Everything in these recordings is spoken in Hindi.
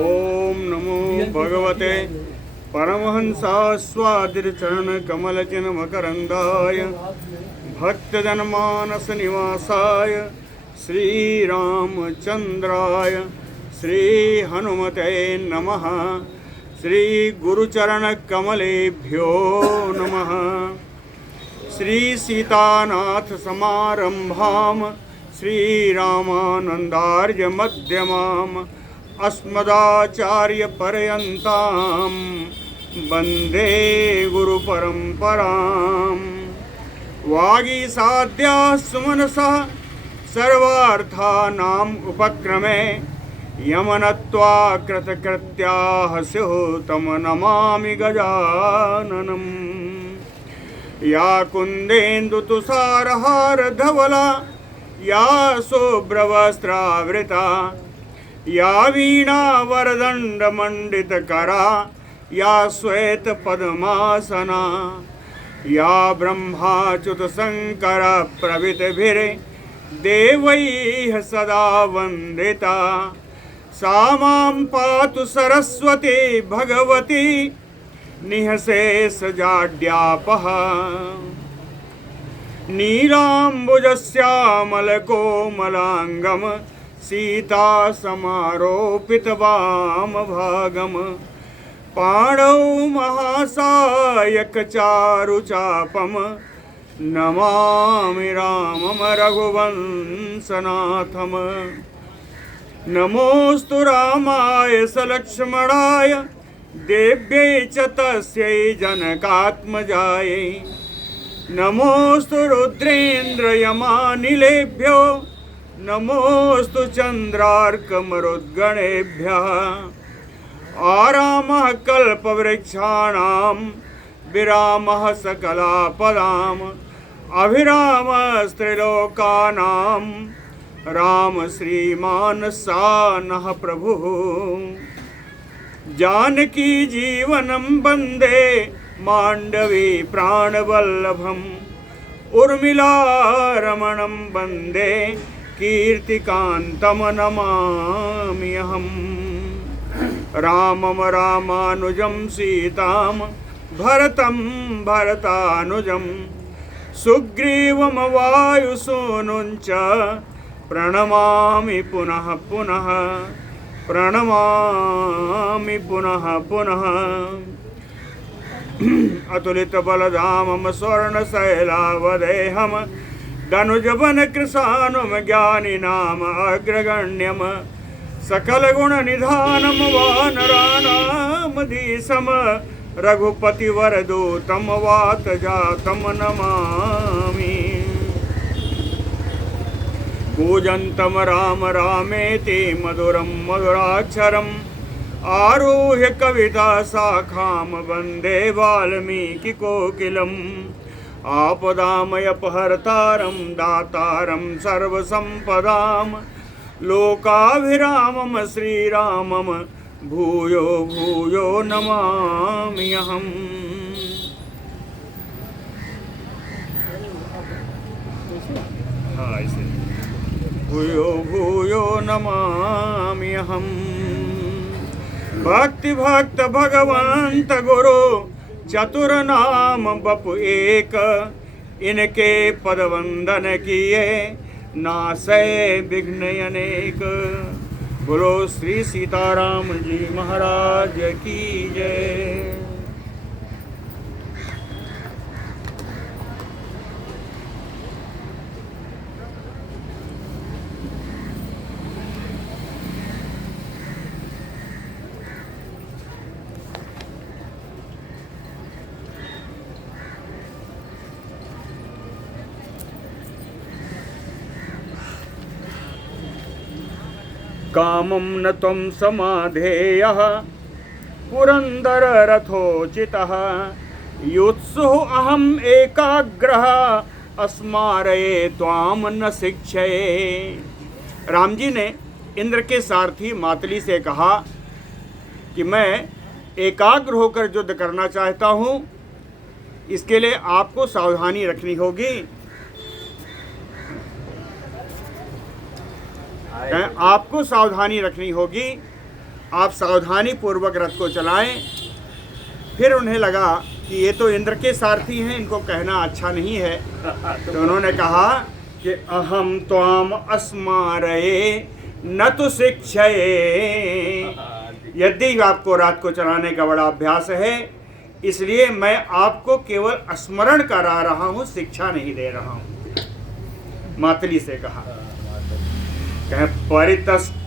ओम नमो भगवते परमहंसास्वादिचरणकमलचिन्मकरन्दाय भक्तजनमानसनिवासाय श्रीरामचन्द्राय श्रीहनुमते नमः। श्रीगुरुचरणकमलेभ्यो नमः। श्रीसीतानाथसमारम्भां श्रीरामानन्दार्यमध्यमाम् अस्मदाचार्यपर्यन्तां वन्दे गुरुपरम्पराम्। वागीसाद्याः सुमनसः सर्वार्थानाम् उपक्रमे यमनत्वा कृतकृत्याः स्युः तं नमामि गजाननम्। या कुन्देन्दुतुषारहारधवला या शुभ्रवस्त्रावृता या वीणावरदण्डमण्डितकरा या श्वेतपद्मासना या ब्रह्माच्युतशङ्करप्रभृतिभिर्देवैः सदा वन्दिता सा मां पातु सरस्वती भगवती निःशेषजाड्यापः। नीलाम्बुजश्यामलकोमलाङ्गं सीतासमारोपितवामभागं पाणौ महासायकचारुचापं नमामि रामं रघुवंशनाथम्। नमोऽस्तु रामाय सलक्ष्मणाय देव्यै च तस्यै जनकात्मजायै। नमोऽस्तु रुद्रेन्द्रयमानिलेभ्यो नमोऽस्तु चन्द्रार्कमरुद्गणेभ्यः। आरामः कल्पवृक्षाणां विरामः सकलापदाम् अभिरामस्त्रिलोकानां राम श्रीमान् सानः प्रभुः। जानकी जीवनं वन्दे माण्डवी प्राणवल्लभम् उर्मिलारमणं वन्दे कीर्तिकान्तं नमाम्यहम्। रामं रामानुजं सीतां भरतं भरतानुजं सुग्रीवं वायुसूनुं च प्रणमामि पुनः पुनः प्रणमामि पुनः पुनः। अतुलितबलधामं स्वर्णशैलावदेहं धनुजवनकृशानुं ज्ञानिनाम अग्रगण्यं सकलगुणनिधानं वानराणामधीशं रघुपतिवरदूतं वातजातं नमामि। कूजन्तं राम रामेति मधुरं मधुराक्षरम् आरुह्य कविता शाखां वन्दे वाल्मीकिकोकिलम्। आपदामयपहर्तारं दातारं सर्वसम्पदां लोकाभिरामं श्रीरामं भूयो भूयो नमाम्यहम्। भूयो भूयो नमाम्यहम्। भक्ति भक्त भगवंत गुरु चतुर नाम बपु एक इनके पद वंदन किए नासै विघ्न अनेक। बोलो श्री सीताराम जी महाराज की जय। कामं न त्वं समाधेयः पुरंदर रथोचितः युत्सुः अहम् एकाग्रः अस्मारये त्वाम न शिक्षये। राम जी ने इंद्र के सारथी मातली से कहा कि मैं एकाग्र होकर युद्ध करना चाहता हूँ, इसके लिए आपको सावधानी रखनी होगी। आपको सावधानी रखनी होगी आप सावधानी पूर्वक रथ को चलाएं। फिर उन्हें लगा कि ये तो इंद्र के सारथी हैं, इनको कहना अच्छा नहीं है, तो उन्होंने कहा कि अहम त्वाम अस्मारये न तो शिक्षये। यदि आपको रात को चलाने का बड़ा अभ्यास है, इसलिए मैं आपको केवल स्मरण करा रहा हूँ, शिक्षा नहीं दे रहा हूँ। मातली से कहा,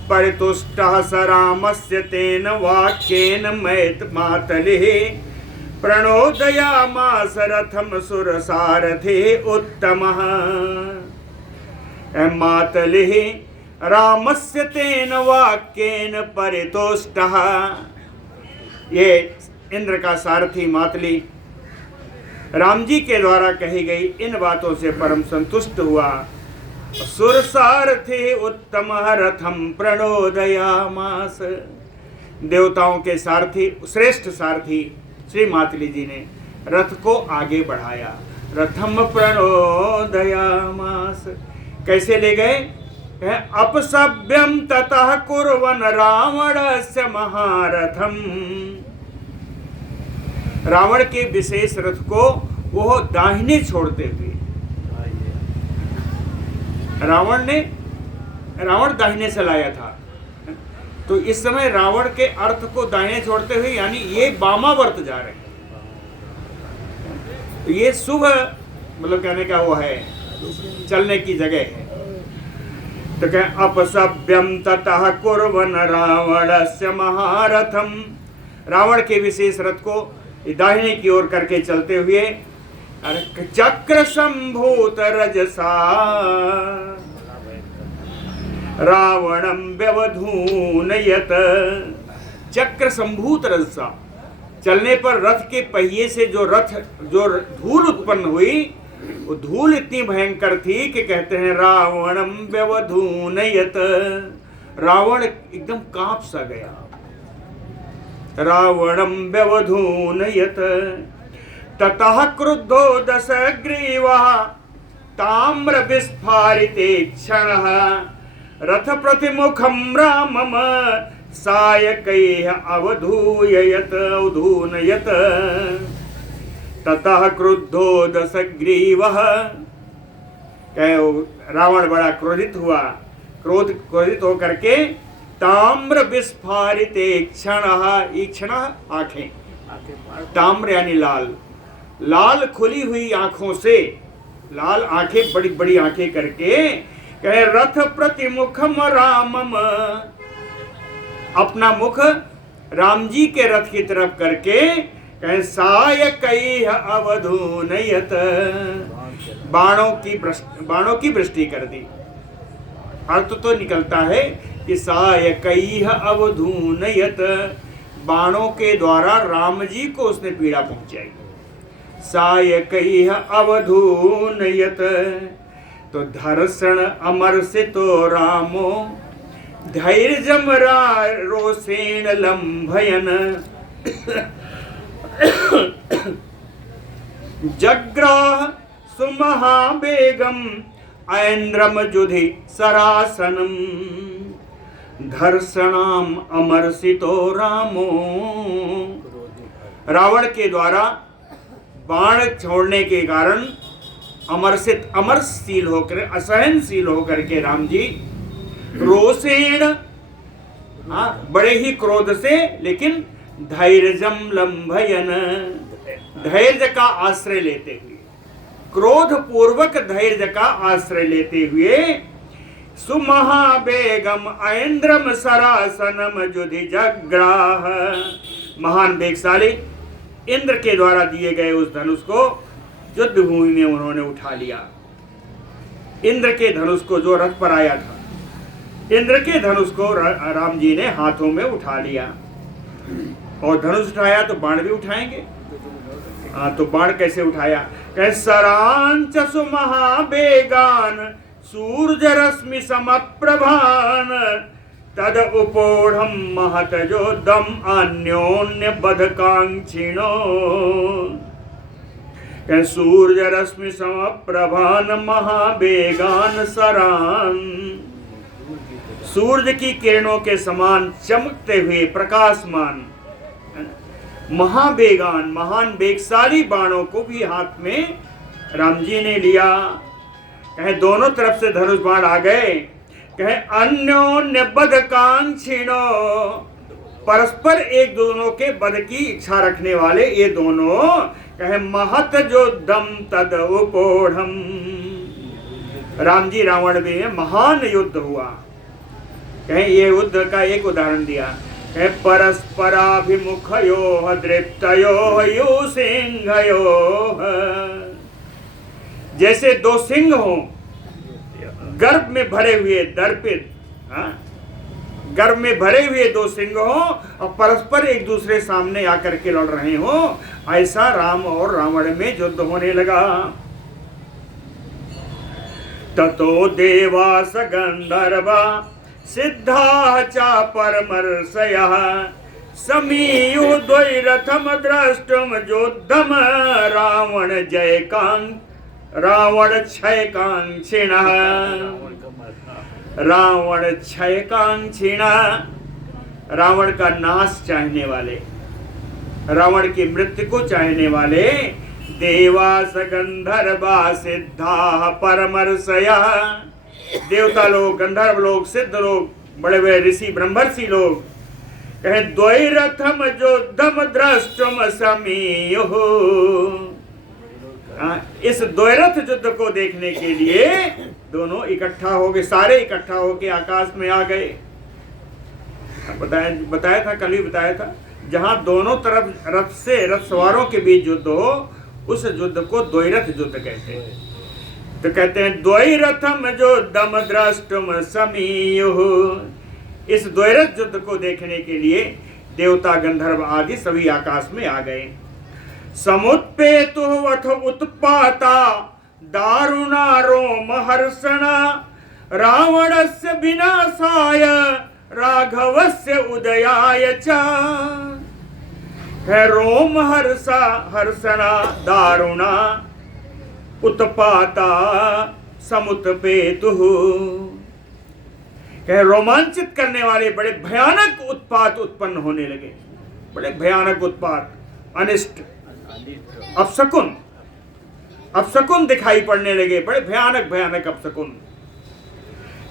परितुष्टः स रामस्य तेन वाक्येन मैत मातलिः प्रणोदयामास रथम सुरसारथि उत्तमः। मातलिः रामस्य तेन वाक्येन परितुष्टः। ये इंद्र का सारथी मातली राम जी के द्वारा कही गई इन बातों से परम संतुष्ट हुआ। सुरसारथि उत्तमः रथम प्रणोदयामास। देवताओं के सारथी, श्रेष्ठ सारथी श्री मातली जी ने रथ को आगे बढ़ाया। रथम प्रणोदयामास। कैसे ले गए? अपसभ्यम ततः कुर्वन् रावणस्य महारथम। रावण के विशेष रथ को वो दाहिने छोड़ते हुए, रावण दाहिने से लाया था, तो इस समय रावण के अर्थ को दाहिने छोड़ते हुए, यानी ये वामावर्त जा रहे हैं। तो ये शुभ, मतलब कहने का वो है, चलने की जगह है। तो कहें अपसभ्यम ततः कुर्वन् रावणस्य महारथम। रावण के विशेष रथ को दाहिने की ओर करके चलते हुए चक्र संभूत रजसा रावणम व्यवधूनयत। चक्र संभूत रजसा, चलने पर रथ के पहिए से जो धूल उत्पन्न हुई, वो धूल इतनी भयंकर थी कि कहते हैं रावणम व्यवधूनयत। रावण एकदम कांप सा गया। रावणम व्यवधूनयत ततः क्रुद्धो दशग्रीवः ताम्र विस्फारिते क्षणः रथ प्रतिमुखम रामम सायकैः अवधूययत। ततः क्रुद्धो दशग्रीवः। रावण बड़ा क्रोधित हुआ, क्रोधित होकर के ताम्र विस्फारिते क्षणः, ईक्षणः आंखें, ताम्र यानी लाल खुली हुई आंखों से, लाल आंखें, बड़ी बड़ी आंखें करके कहे रथ प्रतिमुखम रामम। अपना मुख राम जी के रथ की तरफ करके कहे सायकैः अवधूनयत। बाणों की वृष्टि कर दी। अर्थ तो निकलता है कि सायकैः अवधूनयत, बाणों के द्वारा राम जी को उसने पीड़ा पहुंचाई। सायकैः अवधूनयत। तो धर्षण अमर्षितो रामो धैर्यम रोषेण लंभयन जग्राह सुमहावेगम ऐन्द्रम जुधि सरासनम धर्षणाम अमर्षितो रामो। रावण के द्वारा बाण छोड़ने के कारण अमरशील होकर, असहनशील होकर के राम जी रोषेण, बड़े ही क्रोध से, लेकिन धैर्यजम लंभयन, धैर्य का आश्रय लेते हुए, क्रोध पूर्वक धैर्य का आश्रय लेते हुए सुमहावेगम ऐन्द्रम सरासनम जुधि जग्राह। महान वेगशाली इंद्र के द्वारा दिए गए उस धनुष को युद्ध भूमि में उन्होंने उठा लिया। इंद्र के धनुष को, जो रथ पर आया था, इंद्र के धनुष को राम जी ने हाथों में उठा लिया। और धनुष उठाया तो बाण भी उठाएंगे। तो बाण कैसे उठाया? कहे सरांच सुमहावेगान सूर्य रश्मि समप्रभान तद उपोढ़म महत जो दम अन्योन्य बधकांक्षिणो। सूर्य रश्मि समप्रभान महावेगान सरान सूर्य की किरणों के समान चमकते हुए प्रकाशमान महावेगान महान वेगशाली बाणों को भी हाथ में राम जी ने लिया। कहे दोनों तरफ से धनुष बाण आ गए। कहे अन्योन्य बध कांक्षिणो, परस्पर एक दोनों के वध की इच्छा रखने वाले ये दोनों। कहे महत जो दम तद उपोढ़म, राम जी रावण में महान युद्ध हुआ। कहे ये युद्ध का एक उदाहरण दिया। कहे परस्पराभिमुखयोः दृप्तयोः यु सिंहयोः, जैसे दो सिंह हो गर्भ में भरे हुए दर्पित, गर्भ में भरे हुए दो सिंह हो और परस्पर एक दूसरे सामने आकर के लड़ रहे हो, ऐसा राम और रावण में युद्ध होने लगा। ततो देवास गंधर्वा सिद्धा चा परमर्षयः समीयुः द्वैरथम द्रष्टुम योद्धम रावण क्षयकांक्षिणः, रावण क्षयकांक्षिणः, रावण का नाश चाहने वाले, रावण की मृत्यु को चाहने वाले देवास गंधर्वा सिद्धा परमर्षयः, देवता लोग, गंधर्व लोग, सिद्ध लोग, बड़े बड़े ऋषि ब्रह्मर्षि लोग। कहे द्वैरथम योद्धम द्रष्टुम समीयुः, इस द्वैरथ युद्ध को देखने के लिए दोनों इकट्ठा हो गए, सारे इकट्ठा होके आकाश में आ गए। बताया था, कल ही बताया था, जहां दोनों तरफ रथ से रथ सवारों के बीच युद्ध हो उस युद्ध को द्वैरथ युद्ध कहते हैं। तो कहते हैं द्वैरथम जो दम द्रष्टुम समीयुः, इस द्वैरथ युद्ध को देखने के लिए देवता गंधर्व आदि सभी आकाश में आ गए। समुत्पेतुः अथ उत्पाता दारुणा रोमहर्षणा रावणस्य विनाशाय राघवस्य उदयाय च, है रोमहर्षणा दारुणा उत्पाता समुत्पेतुः, कहे रोमांचित करने वाले बड़े भयानक उत्पात उत्पन्न होने लगे, बड़े भयानक उत्पात, अनिष्ट अपशकुन, अपशकुन दिखाई पड़ने लगे, बड़े भयानक भयानक अपशकुन।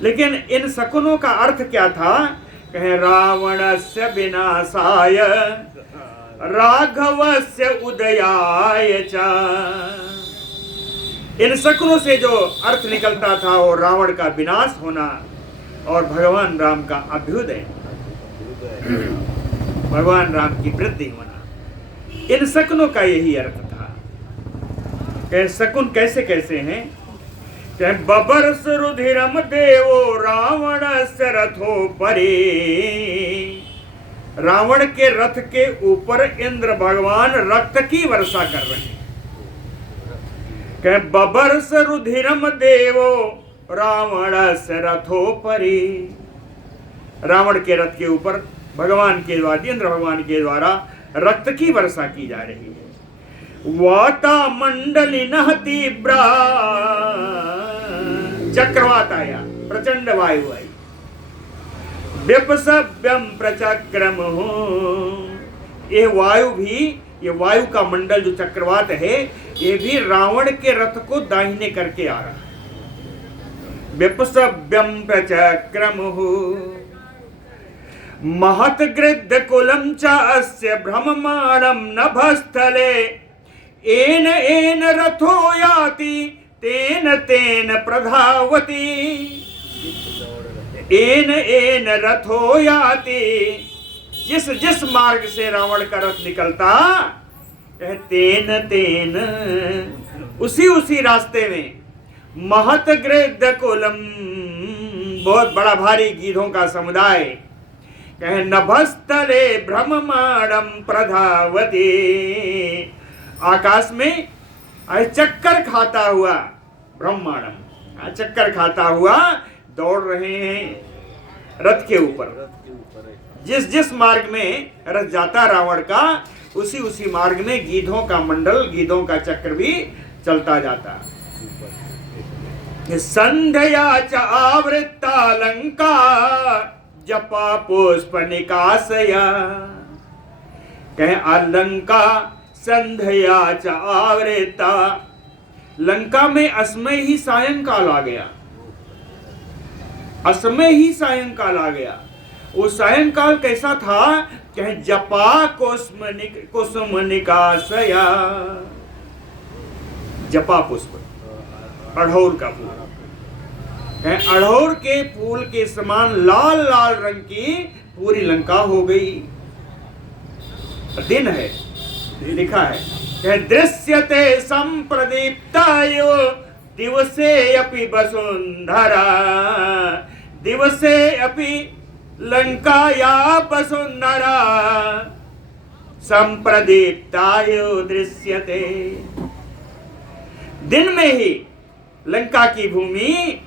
लेकिन इन शकुनों का अर्थ क्या था? कहे रावणस्य विनाशाय राघवस्य उदयाय च, इन शकुनों से जो अर्थ निकलता था वो रावण का विनाश होना और भगवान राम का अभ्युदय, भगवान राम की वृद्धि होना, इन शकुनों का यही अर्थ था। कहे शकुन कैसे कैसे हैं? कहे बबर्ष रुधिरम देवो रावणस्य रथोपरि, रावण के रथ के ऊपर इंद्र भगवान रक्त की वर्षा कर रहे हैं। कहे बबर्ष रुधिरम देवो रावणस्य रथोपरि, रावण के रथ के ऊपर भगवान के द्वारा, इंद्र भगवान के द्वारा रक्त की वर्षा की जा रही है। वाता मंडलिनः तीव्रा, चक्रवात आया, प्रचंड वायु आई। व्यपसव्यम प्रचक्रम, ये वायु भी, ये वायु का मंडल जो चक्रवात है ये भी रावण के रथ को दाहिने करके आ रहा है। व्यपसव्यम प्रचक्रम महत गृद्ध कुलम च अस्य भ्रममाणम नभस्थले एन एन रथो याति तेन तेन प्रधावति, एन एन रथो याति, जिस जिस मार्ग से रावण का रथ निकलता तेन तेन, उसी उसी रास्ते में महत गृद्ध कुलम, बहुत बड़ा भारी गीधों का समुदाय, कहे नभस्थले भ्रममाणम प्रधावती, आकाश में चक्कर खाता हुआ, ब्रह्मांडम चक्कर खाता हुआ दौड़ रहे हैं रथ के ऊपर। जिस जिस मार्ग में रथ जाता रावण का उसी उसी मार्ग में गीधों का मंडल, गीधों का चक्र भी चलता जाता। संध्या च आवृत्ता लंका जपा पुष्प निकासया। कहें अलंका संध्या च आवृत्ता, लंका में असमय ही सायंकाल आ गया, असमय ही सायंकाल आ गया। वो सायंकाल कैसा था? कहें जपा कुसुम निकासया। जपा पुष्प, अढ़ौर का फूल, अढ़ौर के फूल के समान लाल लाल रंग की पूरी लंका हो गई। दिन है, लिखा है दृश्यते संप्रदीप्तायो दिवसे अपि वसुंधरा, दिवसे अपि लंकाया वसुंधरा संप्रदीप्तायो दृश्यते। दिन में ही लंका की भूमि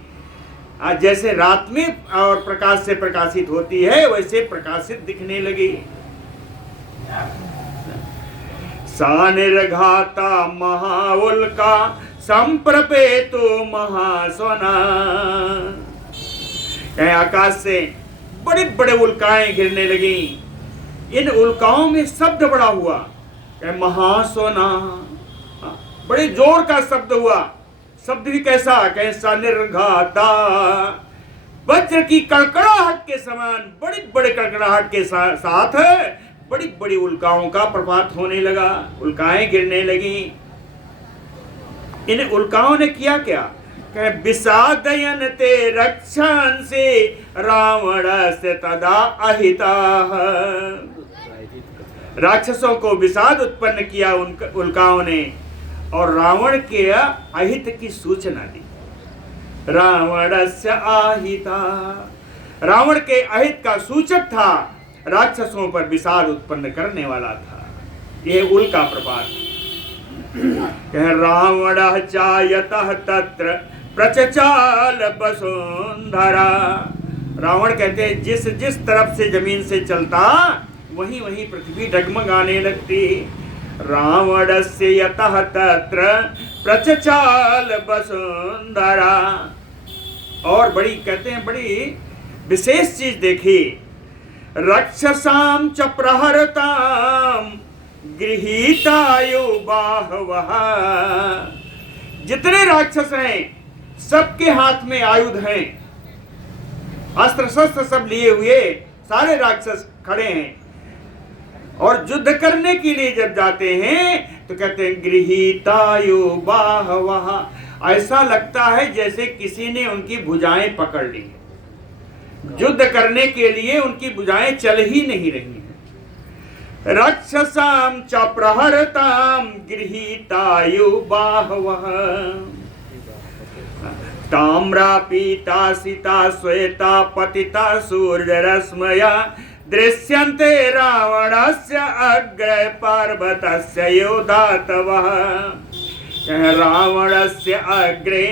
जैसे रात में और प्रकाश से प्रकाशित होती है वैसे प्रकाशित दिखने लगी। सा निर्घाता महाउल्का संप्रपेतु महासोना। आकाश से बड़े बड़े उल्काएं गिरने लगी। इन उल्काओं में शब्द बड़ा हुआ, महासोना, बड़े जोर का शब्द हुआ। शब्द भी कैसा? कहे सा निर्घाता, वज्र की कड़कड़ाहट के समान बड़ी बड़े कड़कड़ाहट के साथ बड़ी बड़ी उल्काओं का प्रपात होने लगा, उल्काएं गिरने लगी। इन उल्काओं ने किया क्या? कहे विषादयन ते रक्षण से रावण से तदा अहिता। राक्षसों को विषाद उत्पन्न किया उल्काओं ने और रावण के अहित की सूचना दी। रावणस्य आहिता, रावण के अहित का सूचक था, राक्षसों पर विषाद उत्पन्न करने वाला था। यह उल्का प्रपात। रावण चायतः तत्र प्रचचाल वसुंधरा। रावण कहते हैं जिस जिस तरफ से जमीन से चलता वहीं वहीं पृथ्वी डगमगाने लगती। रावणस्य यतः तत्र प्रचचाल वसुंधरा। और बड़ी कहते हैं बड़ी विशेष चीज देखी। रक्षसाम च प्रहरताम गृहीतायु बाहवः। जितने राक्षस हैं सबके हाथ में आयुध हैं, अस्त्र शस्त्र सब लिए हुए सारे राक्षस खड़े हैं और युद्ध करने के लिए जब जाते हैं तो कहते हैं गृहीतायु बाहवः। ऐसा लगता है जैसे किसी ने उनकी भुजाएं पकड़ ली, युद्ध करने के लिए उनकी भुजाएं चल ही नहीं रही हैं। रक्षसाम च प्रहरताम गृहीतायु बाहवः। ताम्रा पीता सीता श्वेता पतिता सूर्यरश्मया दृश्यन्ते रावणस्य अग्रे पर्वतस्य योधातवः। रावणस्य अग्रे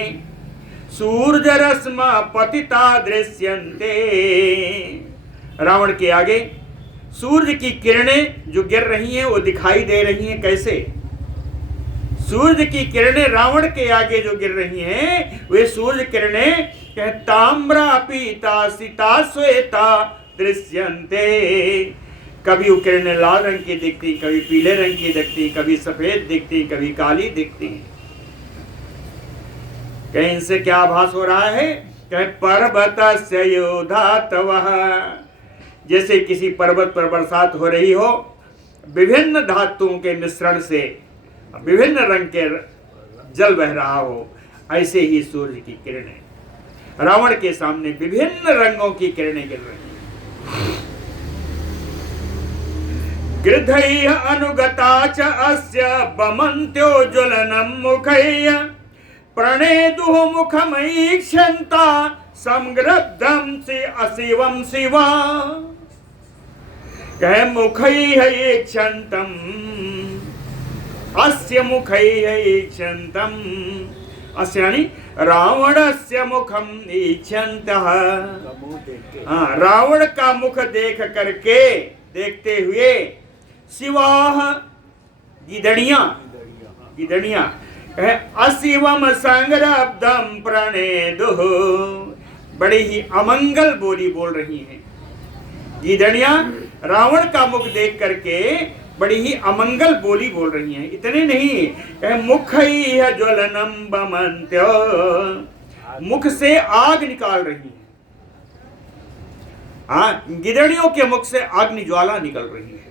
सूर्यरश्मा पतिता दृश्यन्ते। रावण के आगे सूर्य की किरणें जो गिर रही हैं वो दिखाई दे रही हैं। कैसे? सूर्य की किरणें रावण के आगे जो गिर रही हैं वे सूर्य किरणें ताम्रा पीता सीता श्वेता दृश्यन्ते। कभी वो किरणें लाल रंग की दिखती, कभी पीले रंग की दिखती, कभी सफेद दिखती, कभी काली दिखती। कहीं इनसे क्या आभास हो रहा है? कहीं पर्वतस्य योधातवः। जैसे किसी पर्वत पर बरसात हो रही हो, विभिन्न धातुओं के मिश्रण से विभिन्न रंग के जल बह रहा हो, ऐसे ही सूर्य की किरणें रावण के सामने विभिन्न रंगों की किरणें गिर रही हैं। गृधैः अनुगता च अस्य बमन्त्यो ज्वलनं मुखैः प्रणेदुः मुखमैक्षन्ता संग्रब्धं से अशिवं शिवा। कहे मुखैः ईक्षन्तम् अस्य मुखैः ईक्षन्तम्। अस्य यानी रावणस्य मुखम ईक्षन्तः। रावण का मुख देख करके, देखते हुए शिवाः गिदड़ियां, गिदड़ियां अशिवम संग्रब्धम प्रणेदुः, बड़ी ही अमंगल बोली बोल रही हैं गीदड़ियां। रावण का मुख देख करके बड़ी ही अमंगल बोली बोल रही हैं। इतने नहीं, मुख ही है ज्वलनम बमंत्यो, मुख से आग निकाल रही हैं। गिदड़ियों के मुख से अग्नि ज्वाला निकल रही है।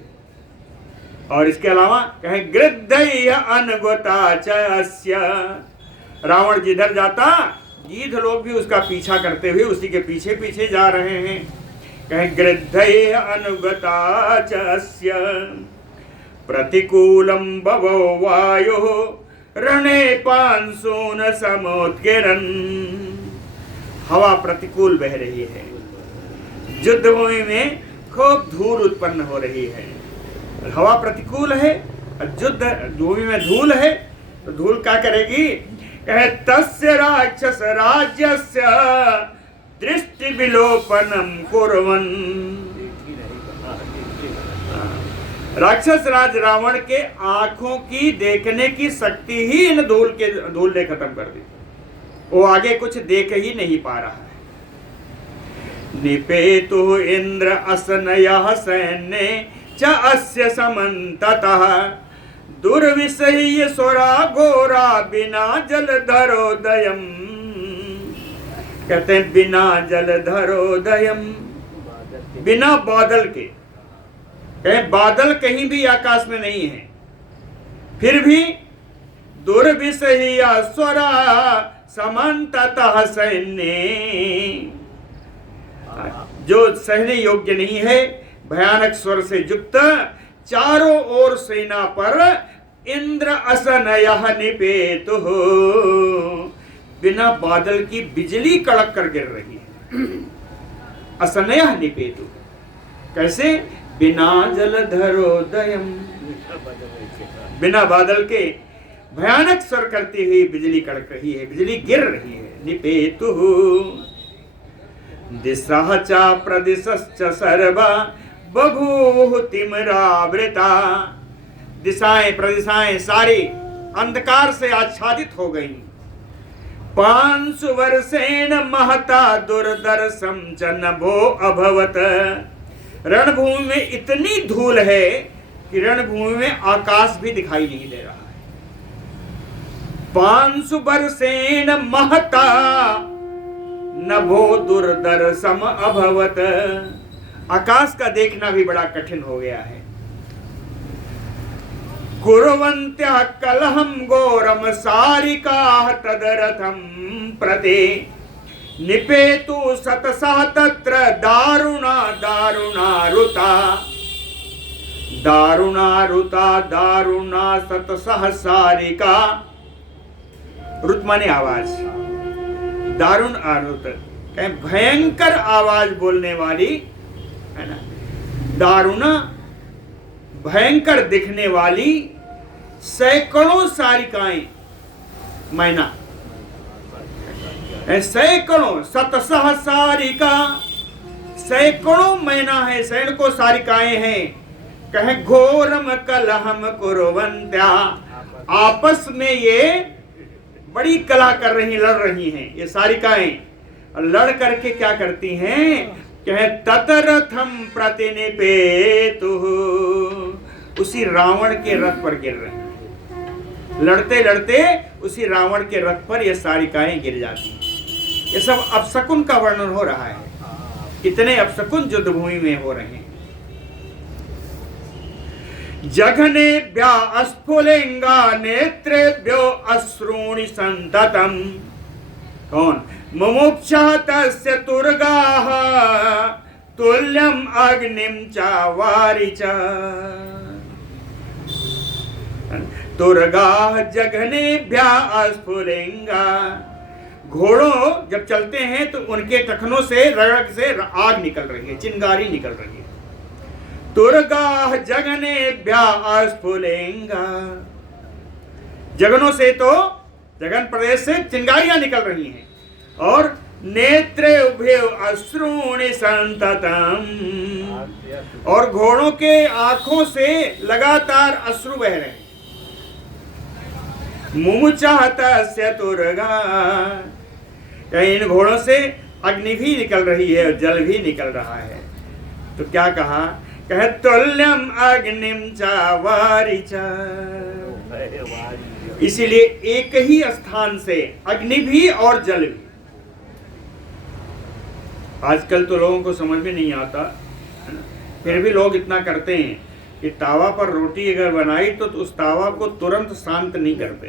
और इसके अलावा कहे गृद्धय अनगोता चस्य, रावण जिधर जाता गीध लोग भी उसका पीछा करते हुए उसी के पीछे पीछे जा रहे हैं। कहे गृद्धय अनुगता चस्य प्रतिकूलम बवो वायु रणे पांसून समुद्गिरन, हवा प्रतिकूल बह रही है, युद्ध भूमि में खूब धूल उत्पन्न हो रही है। हवा प्रतिकूल है, युद्ध भूमि में धूल है, तो धूल क्या करेगी? कहे तस्य राक्षस राज्यस्य दृष्टि विलोपनम कुर्वन्, राक्षस राज रावण के आंखों की देखने की शक्ति ही इन धूल ने खत्म कर दी। वो आगे कुछ देख ही नहीं पा रहा है। निपेतु इंद्र असनयः सैन्ये च अस्य समन्ततः दुर्विषह्य स्वरा घोरा बिना जलधरोदयम, कहते हैं बिना जलधरोदयम, बिना बादल के, कहे बादल कहीं भी आकाश में नहीं है, फिर भी दुर्विषह्य स्वरा समन्ततः सैन्ये, जो सहने योग्य नहीं है, भयानक स्वर से युक्त चारों ओर सेना पर इंद्र असनयः निपेतुः, बिना बादल की बिजली कड़क कर गिर रही है। असनयः निपेतुः, कैसे? बिना जलधरोदयम, बिना बादल के भयानक स्वर करती हुई बिजली कड़क रही है, बिजली गिर रही है। निपेतुः दिशः च प्रदिशश्च सर्वा बभूवुः तिमिरावृता, दिशाएं प्रदिशाएं सारी अंधकार से आच्छादित हो गईं। पांसु वर्षेण महता दुर्दर्शम च नभो अभवत, रणभूमि में इतनी धूल है कि रणभूमि में आकाश भी दिखाई नहीं दे रहा है। पांसु वर्षेण महता नभो दुर्दर्शम अभवत, आकाश का देखना भी बड़ा कठिन हो गया है। कुर्वन्त्यः कलहं घोरम सारिकाः तदरथं प्रति निपेतु सतसः तत्र दारुणा दारुणारुता, दारुणारुता दारुणा सतसः सारिका, रुत माने आवाज, दारुण आरुत कहीं भयंकर आवाज बोलने वाली है ना, दारुणा भयंकर दिखने वाली सैकड़ों सारिकाएं, मैना सैकड़ों, सतसह सारिका, सैकड़ों मैना है, सैकड़ों सारिकाएं हैं। कहे घोरम कलहम कुर्वन्त्या, आपस में ये बड़ी कला कर रही, लड़ रही हैं ये सारिकाएं। लड़ करके क्या करती हैं? कहे ततरथम प्रतिनिपेतुः, उसी रावण के रथ पर गिर रही हैं। लड़ते लड़ते उसी रावण के रथ पर ये सारिकाएं गिर जाती हैं। ये सब अपशकुन का वर्णन हो रहा है, कितने अपशकुन युद्ध भूमि में हो रहे हैं। जघनेभ्यः स्फुलिंगा नेत्रेभ्यो अश्रूणि संततम, कौन? मुमुक्षः तस्य तुर्गाः तुल्यम अग्निम चावारि च, तुर्गाः जघनेभ्यः स्फुलिंगा, घोड़ों जब चलते हैं तो उनके टखनों से रड़क से आग निकल रही है, चिंगारी निकल रही है। तुर्गाः जघनेभ्यः स्फुलिंगा, जगनों से तो जगन प्रदेश से चिंगारियां निकल रही हैं। और नेत्रे उभयो अश्रूणि संततम, और घोड़ों के आंखों से लगातार अश्रु बह रहे हैं। मुमुचाहतस्य तुरगा। इन घोड़ों से अग्नि भी निकल रही है और जल भी निकल रहा है। तो क्या कहा, कहे तुल्यम अग्निम च वारिचा। इसीलिए एक ही स्थान से अग्नि भी और जल भी। आजकल तो लोगों को समझ में नहीं आता है ना, फिर भी लोग इतना करते हैं कि तावा पर रोटी अगर बनाई तो उस तावा को तुरंत शांत नहीं करते,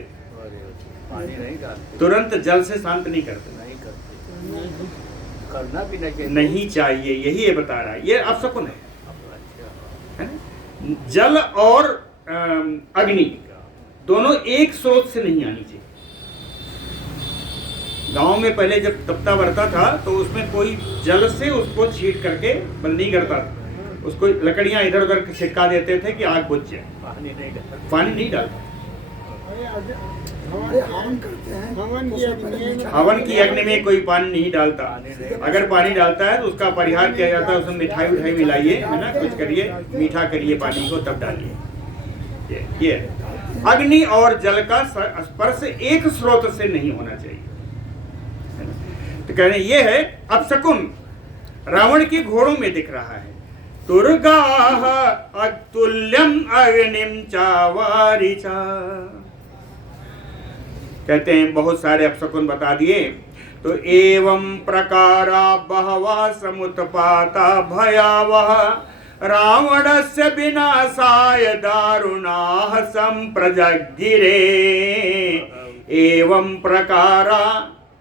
तुरंत जल से शांत नहीं करते, करना भी नहीं चाहिए। यही ये बता रहा है, ये अपशकुन है ना। जल और अग्नि दोनों एक स्रोत से नहीं आनी चाहिए। गांव में पहले जब तपता बरता था तो उसमें कोई जल से उसको छीट करके बंद नहीं करता था, उसको लकड़ियां इधर उधर छिटका देते थे कि आग बुझ जाए, पानी नहीं डालता। हवन करते हैं, हवन की अग्नि में कोई पानी नहीं डालता। अगर पानी डालता है तो उसका परिहार किया जाता है, उसमें मिठाई उठाई मिलाइए है ना, कुछ करिए, मीठा करिए पानी को, तब डालिए। ये अग्नि और जल का स्पर्श एक स्रोत से नहीं होना चाहिए। तो कह रहे ये है अपशकुन, रावण के घोड़ों में दिख रहा है। तुर्गाः अतुल्यम अग्निम चावारिचा। कहते हैं बहुत सारे अपशकुन बता दिए। तो एवं प्रकारा बहवा समुत्पाता भयावह रावणस्य विनाशाय दारुणाः संप्रजग्गिरे। एवं प्रकारा,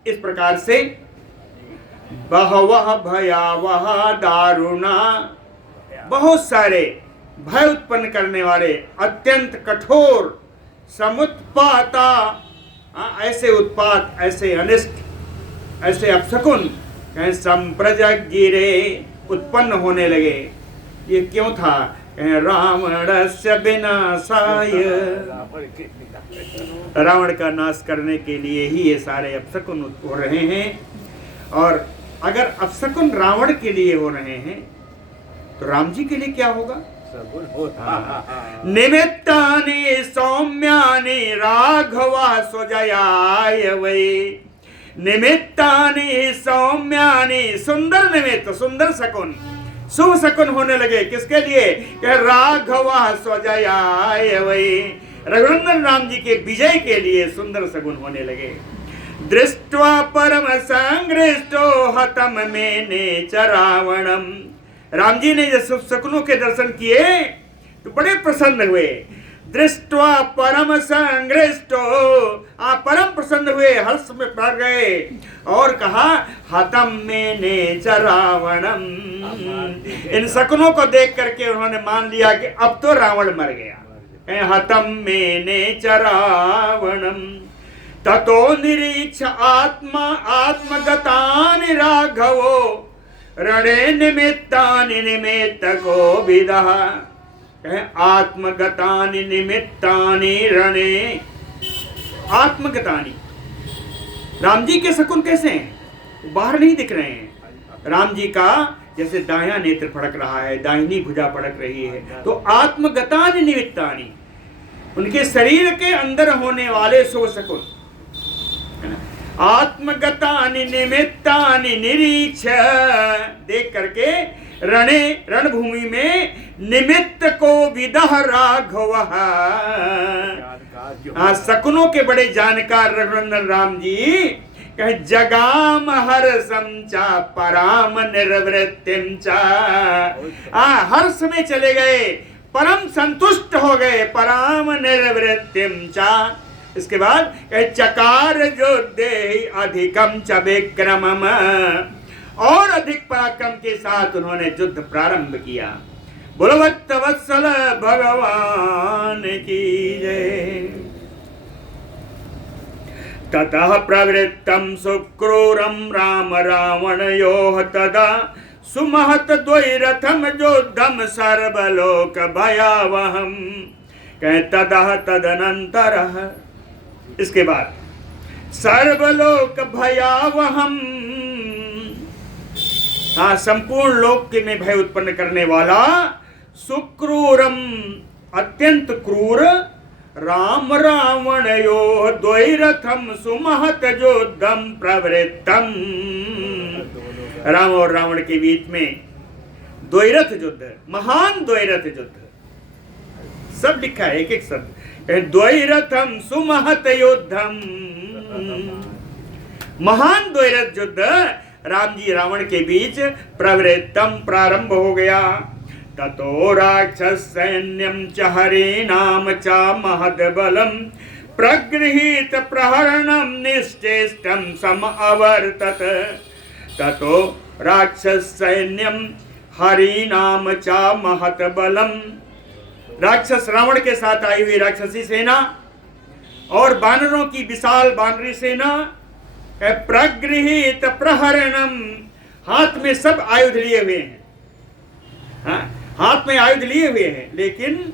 इस प्रकार से, बहवः भयावह दारुणा, बहुत सारे भय उत्पन्न करने वाले, अत्यंत कठोर, समुत्पाता, ऐसे उत्पात, ऐसे अनिष्ट, ऐसे अपशकुन संप्रजग्गिरे, उत्पन्न होने लगे। ये क्यों था, रावणस्य विनाशाय, रावण का नाश करने के लिए ही ये सारे अपशकुन हो रहे हैं। और अगर अपशकुन रावण के लिए हो रहे हैं तो राम जी के लिए क्या होगा। निमित्तानि सौम्यानि राघवा स्वजयाय वै। निमित्तानि सौम्यानि, सुंदर निमित्त, सुंदर शकुन, शुभ शकुन होने लगे। किसके लिए, राघवा स्वजयाय वै, रघुनंदन राम जी के विजय के लिए सुंदर शकुन होने लगे। दृष्ट्वा परम संगृष्टो हतम मेने च रावणम। राम जी ने जब शकुनों के दर्शन किए तो बड़े प्रसन्न हुए। दृष्ट्वा परम संगृष्टो, आप परम प्रसन्न हुए, हर्ष में पड़ गए और कहा हतम मेने च रावणम। इन शकुनों को देख करके उन्होंने मान लिया कि अब तो रावण मर गया। हतम मेने च रावणम। ततो निरीक्ष आत्मा आत्मगतानि राघवो रणे निमित्तानि निमित्तको विदः। आत्मगतानि निमित्तानि रणे, आत्मगतानि, राम जी के शकुन कैसे हैं, बाहर नहीं दिख रहे हैं। राम जी का जैसे दायां नेत्र फड़क रहा है, दाहिनी भुजा फड़क रही है, तो आत्मगतानि निमित्तानि, उनके शरीर के अंदर होने वाले शुभ शकुन। आत्मगतानि निमित्तानि निरीक्ष, देख करके रणे, रणभूमि में, निमित्त को विदः राघवः, शकुनों के बड़े जानकार रघुनंदन राम जी कहे जगाम हर्षम चा पराम निर्वृत्तिम चा, हर्ष में चले गए, परम संतुष्ट हो गए, पराम निर्वृत्तिम चा। इसके बाद चकार जो दे अधिकम च विक्रमम, और अधिक पराक्रम के साथ उन्होंने युद्ध प्रारंभ किया। बोलो भक्तवत्सल भगवान की जय। ततः प्रवृत्तम सुक्रूरम राम रावणयोः तदा सुमहत द्वैरथम योद्धम सर्वलोक भयावहम। ततः तदनंतरः, इसके बाद सर्वलोक भयावहम, संपूर्ण लोक में भय उत्पन्न करने वाला, सुक्रूरम, अत्यंत क्रूर, राम रावणयोः द्वैरथम सुमहत योद्धम प्रवृत्तम। राम और रावण के बीच में द्वैरथ युद्ध, महान द्वैरथ युद्ध, सब लिखा है एक एक शब्द। द्वैरथम सुमहत योद्धम, महान द्वैरथ युद्ध राम जी रावण के बीच प्रवृत्तम प्रारंभ हो गया। ततो राक्षस सैन्यम च हरे नाम च महद बलम प्रगृहीत प्रहरणम निश्चेष्टम सम अवर्तत। ततो राक्षस सैन्यम हरि नाम च महत बलम, राक्षस रावण के साथ आई हुई राक्षसी सेना और बानरों की विशाल बानरी सेना, प्रगृहीत प्रहरणम, हाथ में सब आयुध लिए हुए हैं, हाँ, हाथ में आयुध लिए हुए हैं, लेकिन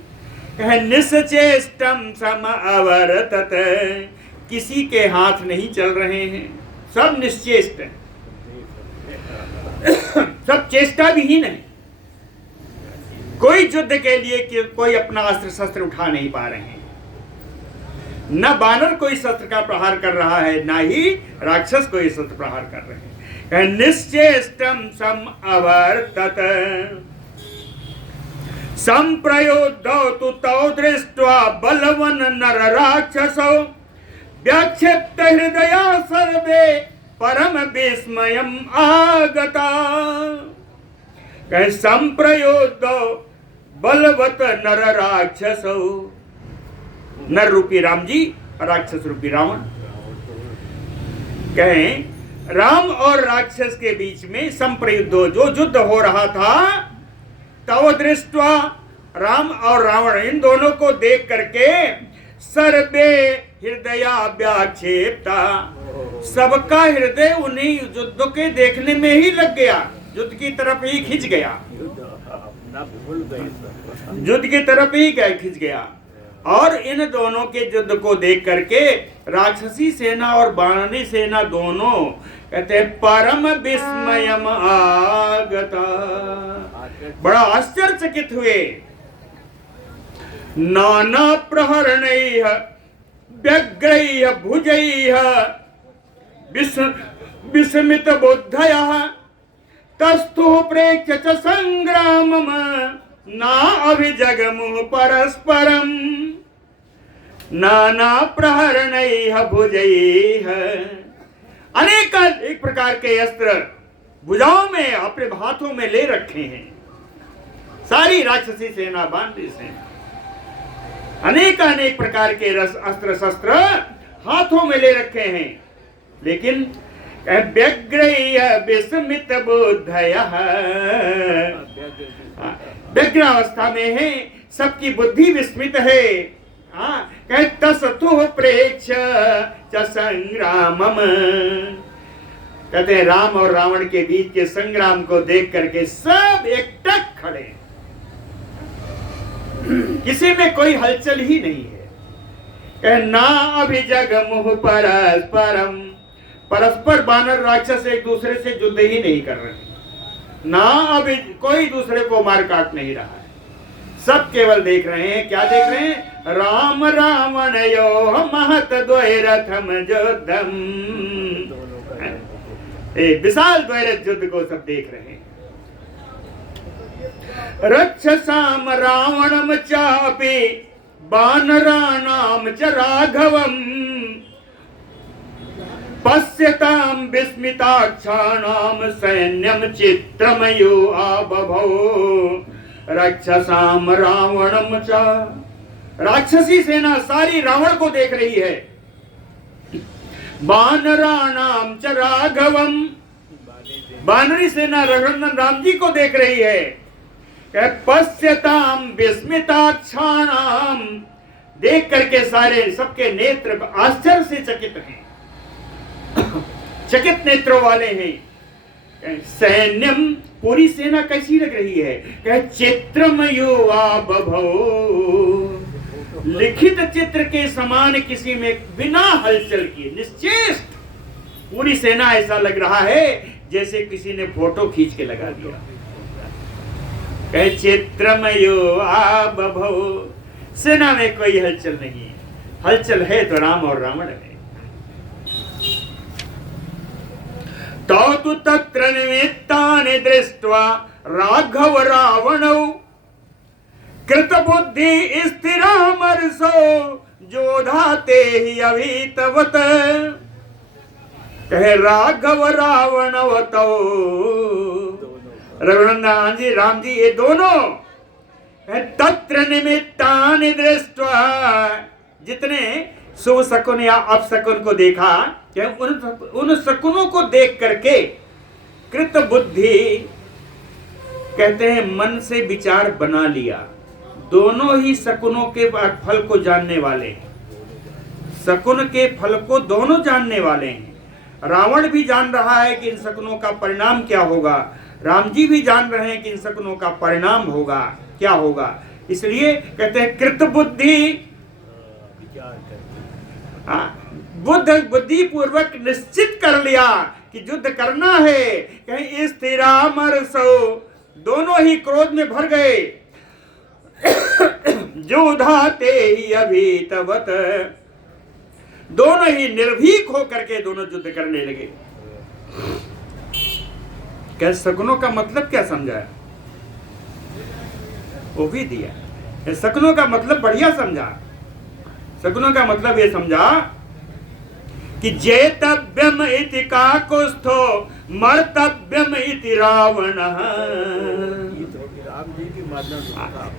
निश्चेष्टम सम अवर्तत, किसी के हाथ नहीं चल रहे हैं, सब निश्चेष्ट हैं, सब चेष्टा विहीन है। कोई युद्ध के लिए कोई अपना अस्त्र शस्त्र उठा नहीं पा रहे हैं, न बानर कोई शस्त्र का प्रहार कर रहा है, ना ही राक्षस कोई शस्त्र प्रहार कर रहे हैं। निश्चेष्टम सम अवर्तत संप्रयोद्धौ तु तौ दृष्ट्वा बलवन नर राक्षसौ व्याक्षिप्त हृदया सर्वे परम विस्मयम् आगता। संप्रयोद्धौ बलवत नर राक्षसौ, नर रूपी राम जी, राक्षस रूपी रावण। कहें राम और राक्षस के बीच में संप्रयुद्ध, जो युद्ध हो रहा था, तव दृष्ट्वा, राम और रावण इन दोनों को देख करके सर्वे हृदया व्याक्षेपता, सबका हृदय उन्हीं युद्ध के देखने में ही लग गया, युद्ध की तरफ ही खिंच गया, युद्ध की तरफ ही खिंच गया। और इन दोनों के युद्ध को देख करके राक्षसी सेना और बानरी सेना दोनों कहते हैं परम विस्मयम आगता, बड़ा आश्चर्यचकित हुए। नाना प्रहरणैः व्यग्रैः भुजैः विस्मित बुद्धयः तस्थुः प्रेक्ष्य च संग्रामम् ना अभिजगमुः परस्परम्। नाना प्रहरणैः भुजैः, अनेक एक प्रकार के अस्त्र भुजाओं में अपने हाथों में ले रखे हैं, सारी राक्षसी सेना बानरी सेना अनेक प्रकार के अस्त्र शस्त्र हाथों में ले रखे हैं, लेकिन व्यग्रैः विस्मित बुद्धयः, व्यग्र अवस्था में है, सबकी बुद्धि विस्मित है। तस्थुः प्रेक्ष्य च संग्रामम्, कहते हैं राम और रावण के बीच के संग्राम को देख करके सब एकटक खड़े, किसी में कोई हलचल ही नहीं है। ना अभिजगमुः परस्परम, परस्पर बानर राक्षस एक दूसरे से युद्ध ही नहीं कर रहे, ना अभी कोई दूसरे को मार काट नहीं रहा है, सब केवल देख रहे हैं, क्या देख रहे हैं? राम रावणयोः महत द्वैरथम युद्धम, एक विशाल द्वैरथ युद्ध को सब देख रहे हैं। रक्षसाम रावणम चापि बानराणाम च राघवम पश्यताम विस्मिताक्षाणाम सैन्यम चित्रमयो आबभौ। रक्षसाम रावणम च, राक्षसी सेना सारी रावण को देख रही है। बानराणाम च राघवम, बानरी सेना रघुनंदन राम जी को देख रही है। पश्यताम विस्मिताक्षाणाम, देख करके सारे सबके नेत्र आश्चर्य से चकित हैं, चकित नेत्रों वाले हैं। सैन्यम, पूरी सेना कैसी लग रही है? कहे चित्रमयो आबभौ, लिखित चित्र के समान, किसी में बिना हलचल किए निश्चेष्ट पूरी सेना, ऐसा लग रहा है जैसे किसी ने फोटो खींच के लगा दिया। कहे चित्रमयो आबभौ, सेना में कोई हलचल नहीं है। हलचल है तो राम और रावण है। तौ तत्र निमित्तानि दृष्ट्वा राघव रावणौ कृत बुद्धि स्थिरामर्षो जोधाते ही अभीतवत। कहे राघव रावणवतो, रघुनंदन जी राम जी ये दोनों तत्र निमित्तानि दृष्ट्वा, जितने शुभ शकुन या अपशकुन को देखा, उन शकुनों को देख करके कृत बुद्धि कहते हैं मन से विचार बना लिया। दोनों ही शकुनों के फल को जानने वाले हैं, शकुन के फल को दोनों जानने वाले हैं। रावण भी जान रहा है कि इन शकुनों का परिणाम क्या होगा, राम जी भी जान रहे हैं कि इन शकुनों का परिणाम होगा क्या होगा। इसलिए कहते हैं कृत बुद्धि, बुद्धि पूर्वक निश्चित कर लिया कि युद्ध करना है। कहीं स्थिरामर्षो, दोनों ही क्रोध में भर गए। जोधाते ही अभीतवत, दोनों ही निर्भीक होकर के दोनों युद्ध करने लगे। क्या शकुनों का मतलब क्या समझा, वो भी दिया। शकुनों का मतलब बढ़िया समझा। शकुनों का मतलब ये समझा कि जेतव्यम इति काकुस्थो मर्तव्यम इति रावणः।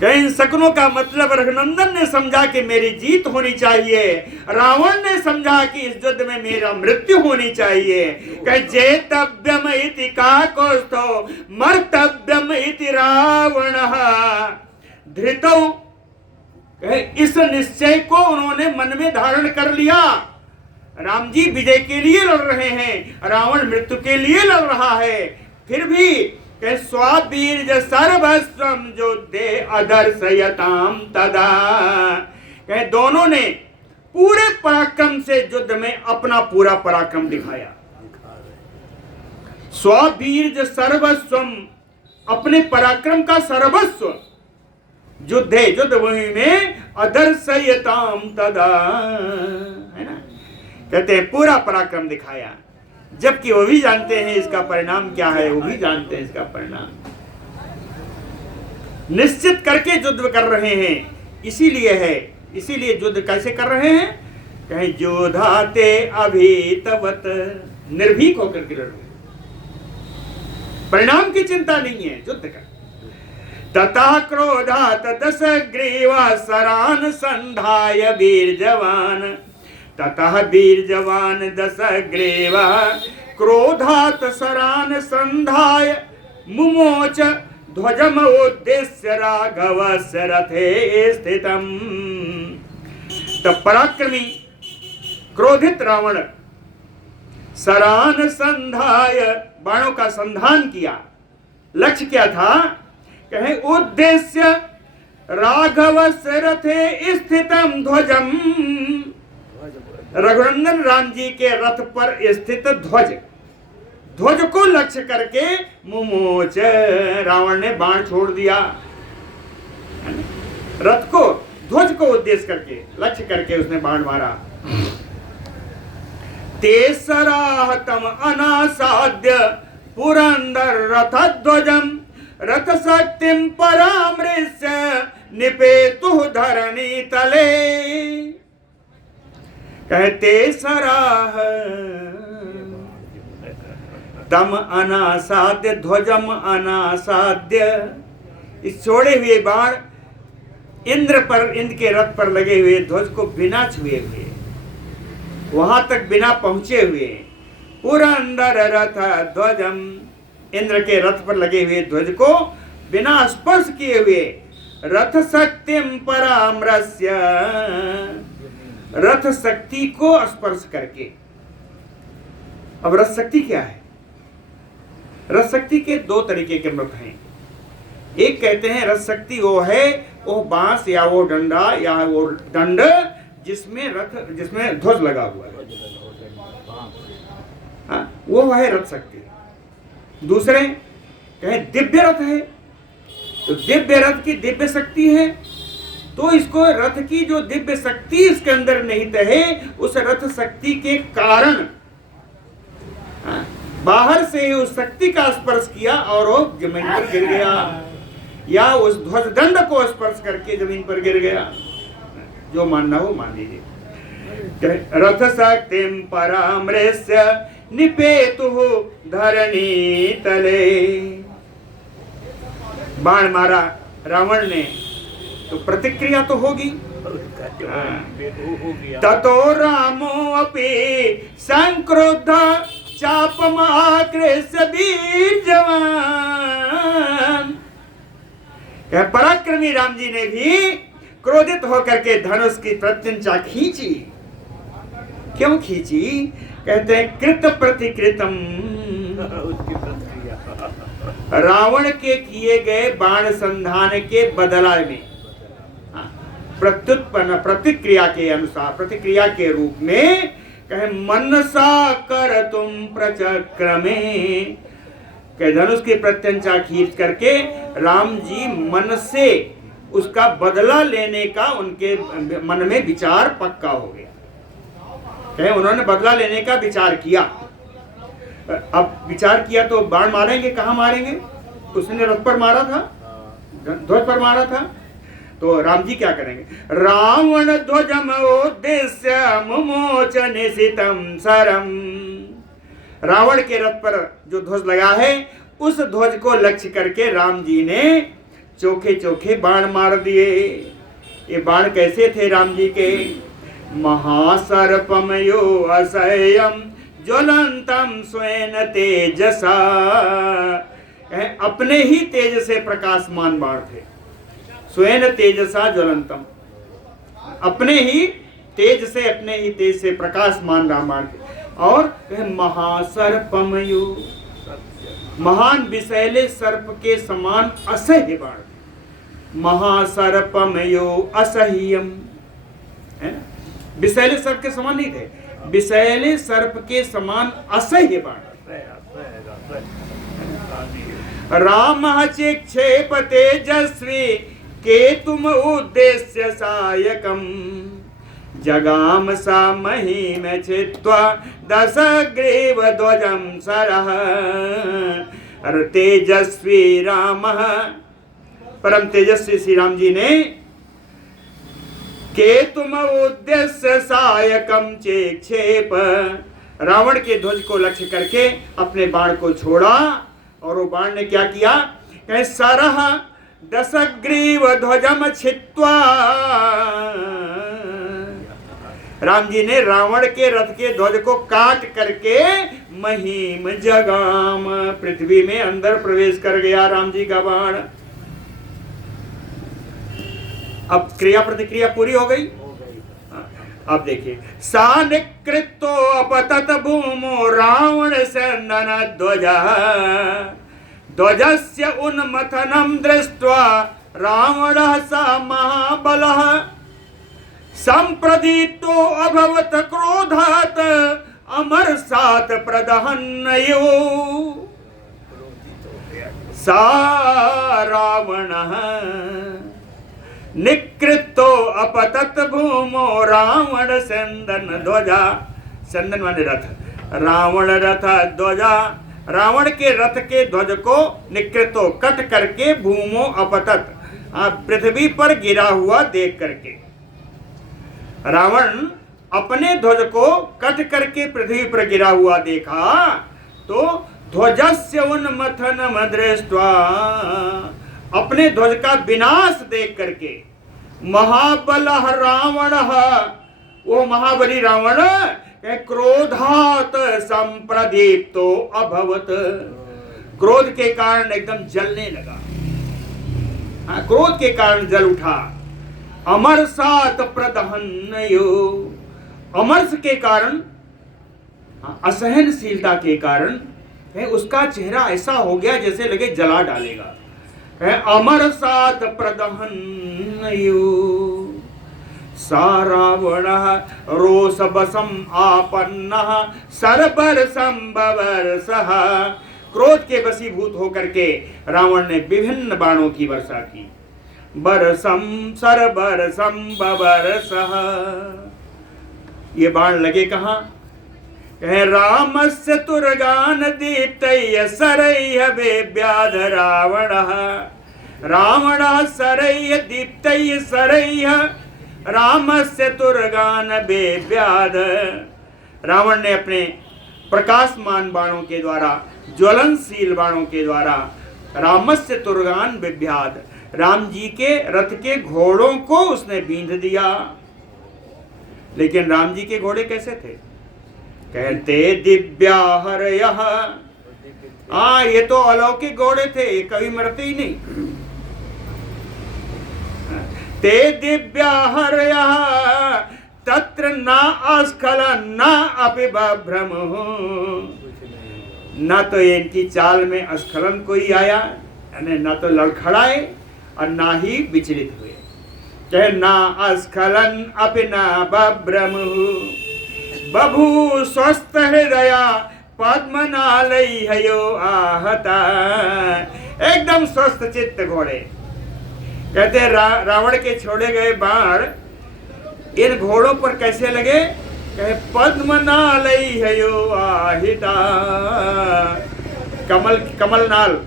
कहीं शकुनों का मतलब रघुनंदन ने समझा कि मेरी जीत होनी चाहिए, रावण ने समझा कि इस युद्ध में मेरा मृत्यु होनी चाहिए। कहीं जेतव्यम इति काकुस्थो मर्तव्यम इति रावणः धृतौ, इस निश्चय को उन्होंने मन में धारण कर लिया। राम जी विजय के लिए लड़ रहे हैं, रावण मृत्यु के लिए लड़ रहा है। फिर भी स्वावीर्य सर्वस्वम योद्धे अदर्शयताम तदा, दोनों ने पूरे पराक्रम से युद्ध में अपना पूरा पराक्रम दिखाया। स्वावीर्य सर्वस्वम, अपने पराक्रम का सर्वस्व युद्धे, युद्ध भूमि में अदर्शयताम तदा, है ना, कहते हैं पूरा पराक्रम दिखाया। जबकि वो भी जानते हैं इसका परिणाम क्या है, वो भी जानते हैं इसका परिणाम। निश्चित करके युद्ध कर रहे हैं, इसीलिए है। इसीलिए युद्ध कैसे कर रहे हैं, कहीं जोधाते अभीतवत, निर्भीक होकर के लड़ रहे, परिणाम की चिंता नहीं है युद्ध का। तथा क्रोधात दशग्रीवा सरान संधाय वीर जवान, ततः वीर जवान दशग्रीवा क्रोधात सरान संधाय मुमोच ध्वजम उद्देश्य राघवस्य रथे स्थितम। तब पराक्रमी क्रोधित रावण सरान संधाय, बाणों का संधान किया। लक्ष्य क्या था, कहे उद्देश्य राघवस्य रथे स्थितम ध्वजम, रघुनंदन राम जी के रथ पर स्थित ध्वज, ध्वज को लक्ष्य करके मुमोच, रावण ने बाण छोड़ दिया। रथ को, ध्वज को उद्देश्य करके, लक्ष्य करके उसने बाण मारा। ते सराहतम अनासाद्य पुरंदर रथ ध्वजम रथ शक्तिम परामृश्य निपेतु धरणी तले। कहते सराह तम अनासाद्य ध्वजम अनासाद्य, इस छोड़े हुए बाण इंद्र पर, इंद्र के रथ पर लगे हुए ध्वज को बिना छुए हुए, वहां तक बिना पहुंचे हुए, पुरंदर रथ ध्वजम, इंद्र के रथ पर लगे हुए ध्वज को बिना स्पर्श किए हुए, रथ शक्तिम परामृश्य, रथ शक्ति को स्पर्श करके। अब रथ शक्ति क्या है, रथ शक्ति के दो तरीके के मत हैं। एक कहते हैं रथ शक्ति वो है, वो बांस या वो डंडा या वो दंड जिसमें रथ, जिसमें ध्वज लगा हुआ है, हाँ, वो है रथ शक्ति। दूसरे कहे दिव्य रथ है, तो दिव्य रथ की दिव्य शक्ति है, तो इसको रथ की जो दिव्य शक्ति इसके अंदर निहित है, उस रथ शक्ति के कारण बाहर से ही उस शक्ति का स्पर्श किया और वो जमीन पर गिर गया, या उस ध्वज दंड को स्पर्श करके जमीन पर गिर गया। जो मानना हो मान लीजिए। रथ शक्तिम परामृश्य निपेतु धरणी तले। बाण मारा रावण ने तो प्रतिक्रिया तो होगी। ततो रामो अपि संक्रुद्ध चापमाकृष्य बीजवान। पराक्रमी राम जी ने भी क्रोधित होकर के धनुष की प्रत्यंचा खींची। क्यों खींची? कहते हैं कृत प्रतिकृतम, रावण के किए गए बाण संधान के बदला में प्रत्युत्पन्न प्रतिक्रिया के अनुसार, प्रतिक्रिया के रूप में कहे मनसा कर तुम प्रचक्रमे, कहे धनुष की प्रत्यंचा खींच करके राम जी मन से उसका बदला लेने का उनके मन में विचार पक्का हो गया। कहे उन्होंने बदला लेने का विचार किया। अब विचार किया तो बाण मारेंगे, कहाँ मारेंगे? उसने रथ पर मारा था, ध्वज पर मारा था, तो राम जी क्या करेंगे? रावण ध्वजम उद्देश्य मुमोच निशितम सरम। रावण के रथ पर जो ध्वज लगा है, उस ध्वज को लक्ष्य करके राम जी ने चोखे चोखे बाण मार दिए। ये बाण कैसे थे राम जी के? महासर्पमयो असह्यम ज्वलंतम स्वयं तेजसा। अपने ही तेज से प्रकाशमान बाण थे। स्वयं तेजसा ज्वलंतम, अपने ही तेज से, अपने ही तेज से प्रकाशमान रामायण थे। और महासर्पमयो, महान विषैले सर्प के समान असह्य बाण। महासर्पमयो असह्यम, विषैले सर्प के समान नहीं थे, विषैले सर्प के समान असह्य बाण। राम चिक्षेप तेजस्वी केतुम उद्देश्य सायकम जगाम सा महीम छित्त्वा दशग्रीव ध्वजम सरः। तेजस्वी राम, परम तेजस्वी श्री राम जी ने केतुम उद्देश्य सायकम चिक्षेप, रावण के ध्वज को लक्ष्य करके अपने बाण को छोड़ा। और वो बाण ने क्या किया? कहे सरः दशग्रीव ध्वजम छित्त्वा। राम जी ने रावण के रथ के ध्वज को काट करके महीम जगाम, पृथ्वी में अंदर प्रवेश कर गया राम जी का बाण। अब क्रिया प्रतिक्रिया पूरी हो गई। अब देखिए, सा निकृतो अपतत भूमो रावण संदन ध्वज ध्वजस्य उन्मथनं दृष्ट्वा रावणः स महाबलः संप्रदीप्तो अभवत क्रोधात् अमरसात् प्रदहन्नयो। सा रावणः निकृतो अपतत भूमो रावण संदन ध्वजा, संदन माने रथ, रावण रथ ध्वजा, रावण के रथ के ध्वज को निकृतो कट करके भूमो अपतत, पृथ्वी पर गिरा हुआ देख करके। रावण अपने ध्वज को कट करके पृथ्वी पर गिरा हुआ देखा तो ध्वजस्य उन्मथनम दृष्ट्वा, अपने ध्वज का विनाश देख करके, महाबलः रावणः, वो महाबली रावण क्रोधात संप्रदीप्तो अभवत, क्रोध के कारण एकदम जलने लगा। क्रोध के कारण जल उठा। अमरसात प्रदहन्नयो, अमरस के कारण, असहनशीलता के कारण उसका चेहरा ऐसा हो गया जैसे लगे जला डालेगा। अमरसात प्रदहन्नयो। सा रावणः रोषबसम् आपन्नः सर्वरसं बवर्षः, क्रोध के वशीभूत होकर के रावण ने विभिन्न बाणों की वर्षा की। बरसम सरबरसम बबरसः। ये बाण लगे कहाँ? कहे रामस्य तुरगान दीप्तैः सरैः बेव्याध रावणः। रावणः सरैः दीप्तैः सरैः रामस्य तुरगान बेव्याध। रावण ने अपने प्रकाशमान बाणों के द्वारा, ज्वलनशील बाणों के द्वारा रामस्य तुरगान बिभ्याद, राम जी के रथ के घोड़ों को उसने बींध दिया। लेकिन राम जी के घोड़े कैसे थे? कहते दिव्या हरयः। ये तो अलौकिक घोड़े थे, ये कभी मरते ही नहीं। ते दिव्या हरयः तत्र न अस्खलन न अपि बभ्रमुः। न तो इनकी चाल में अस्खलन कोई आया, यानी न तो लड़खड़ाए और ना ही विचलित हुए। कहे ना अस्खलन अपि न बभ्रमुः। बभू स्वस्थ हृदया पद्मनालयो आहता। एकदम स्वस्थ चित्त घोड़े। कहते रावण के छोड़े गए बाण इन घोड़ों पर कैसे लगे? कहे पद्मनालयो आहिता। कमल नाल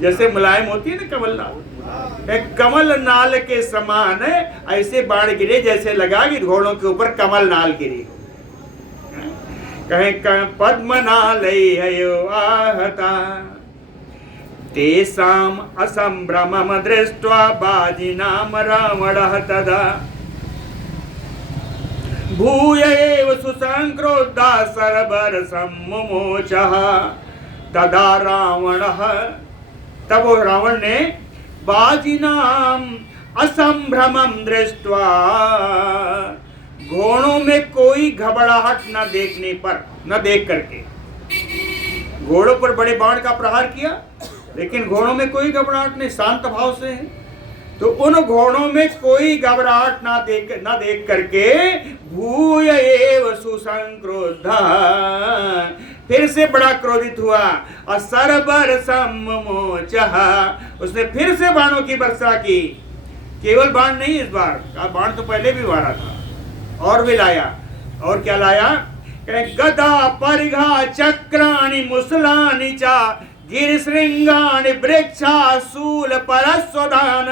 जैसे मुलायम होती है ना, कमल नाल, एक कमल नाल के समान ऐसे बाण गिरे, जैसे लगा कि घोड़ों के ऊपर कमल नाल गिरी हो। कहे पद्मनालयो आहता। तेषाम् असंभ्रमं दृष्ट्वा बाजिनाम रावणः तदा भूय एव सुसंक्रोधा सरबरसं मुमोचः। तदा रावणः, तब वो रावण ने बाजिनाम असंभ्रमं दृष्ट्वा, घोड़ों में कोई घबराहट न देखने पर, न देख करके, घोड़ों पर बड़े बाण का प्रहार किया लेकिन घोड़ों में कोई घबराहट नहीं, शांत भाव से है। तो उन घोड़ों में कोई घबराहट ना देख करके भूय एव सुसंक्रोधा, फिर से बड़ा क्रोधित हुआ और सरबरसं मुमोचः, उसने फिर से बाणों की वर्षा की। केवल बाण नहीं, इस बार बाण तो पहले भी मारा था और भी लाया। और क्या लाया? गदा परिघा चक्राणि मुसलानि चा गिरिशृंगानि वृक्षा शूल परस्वधान।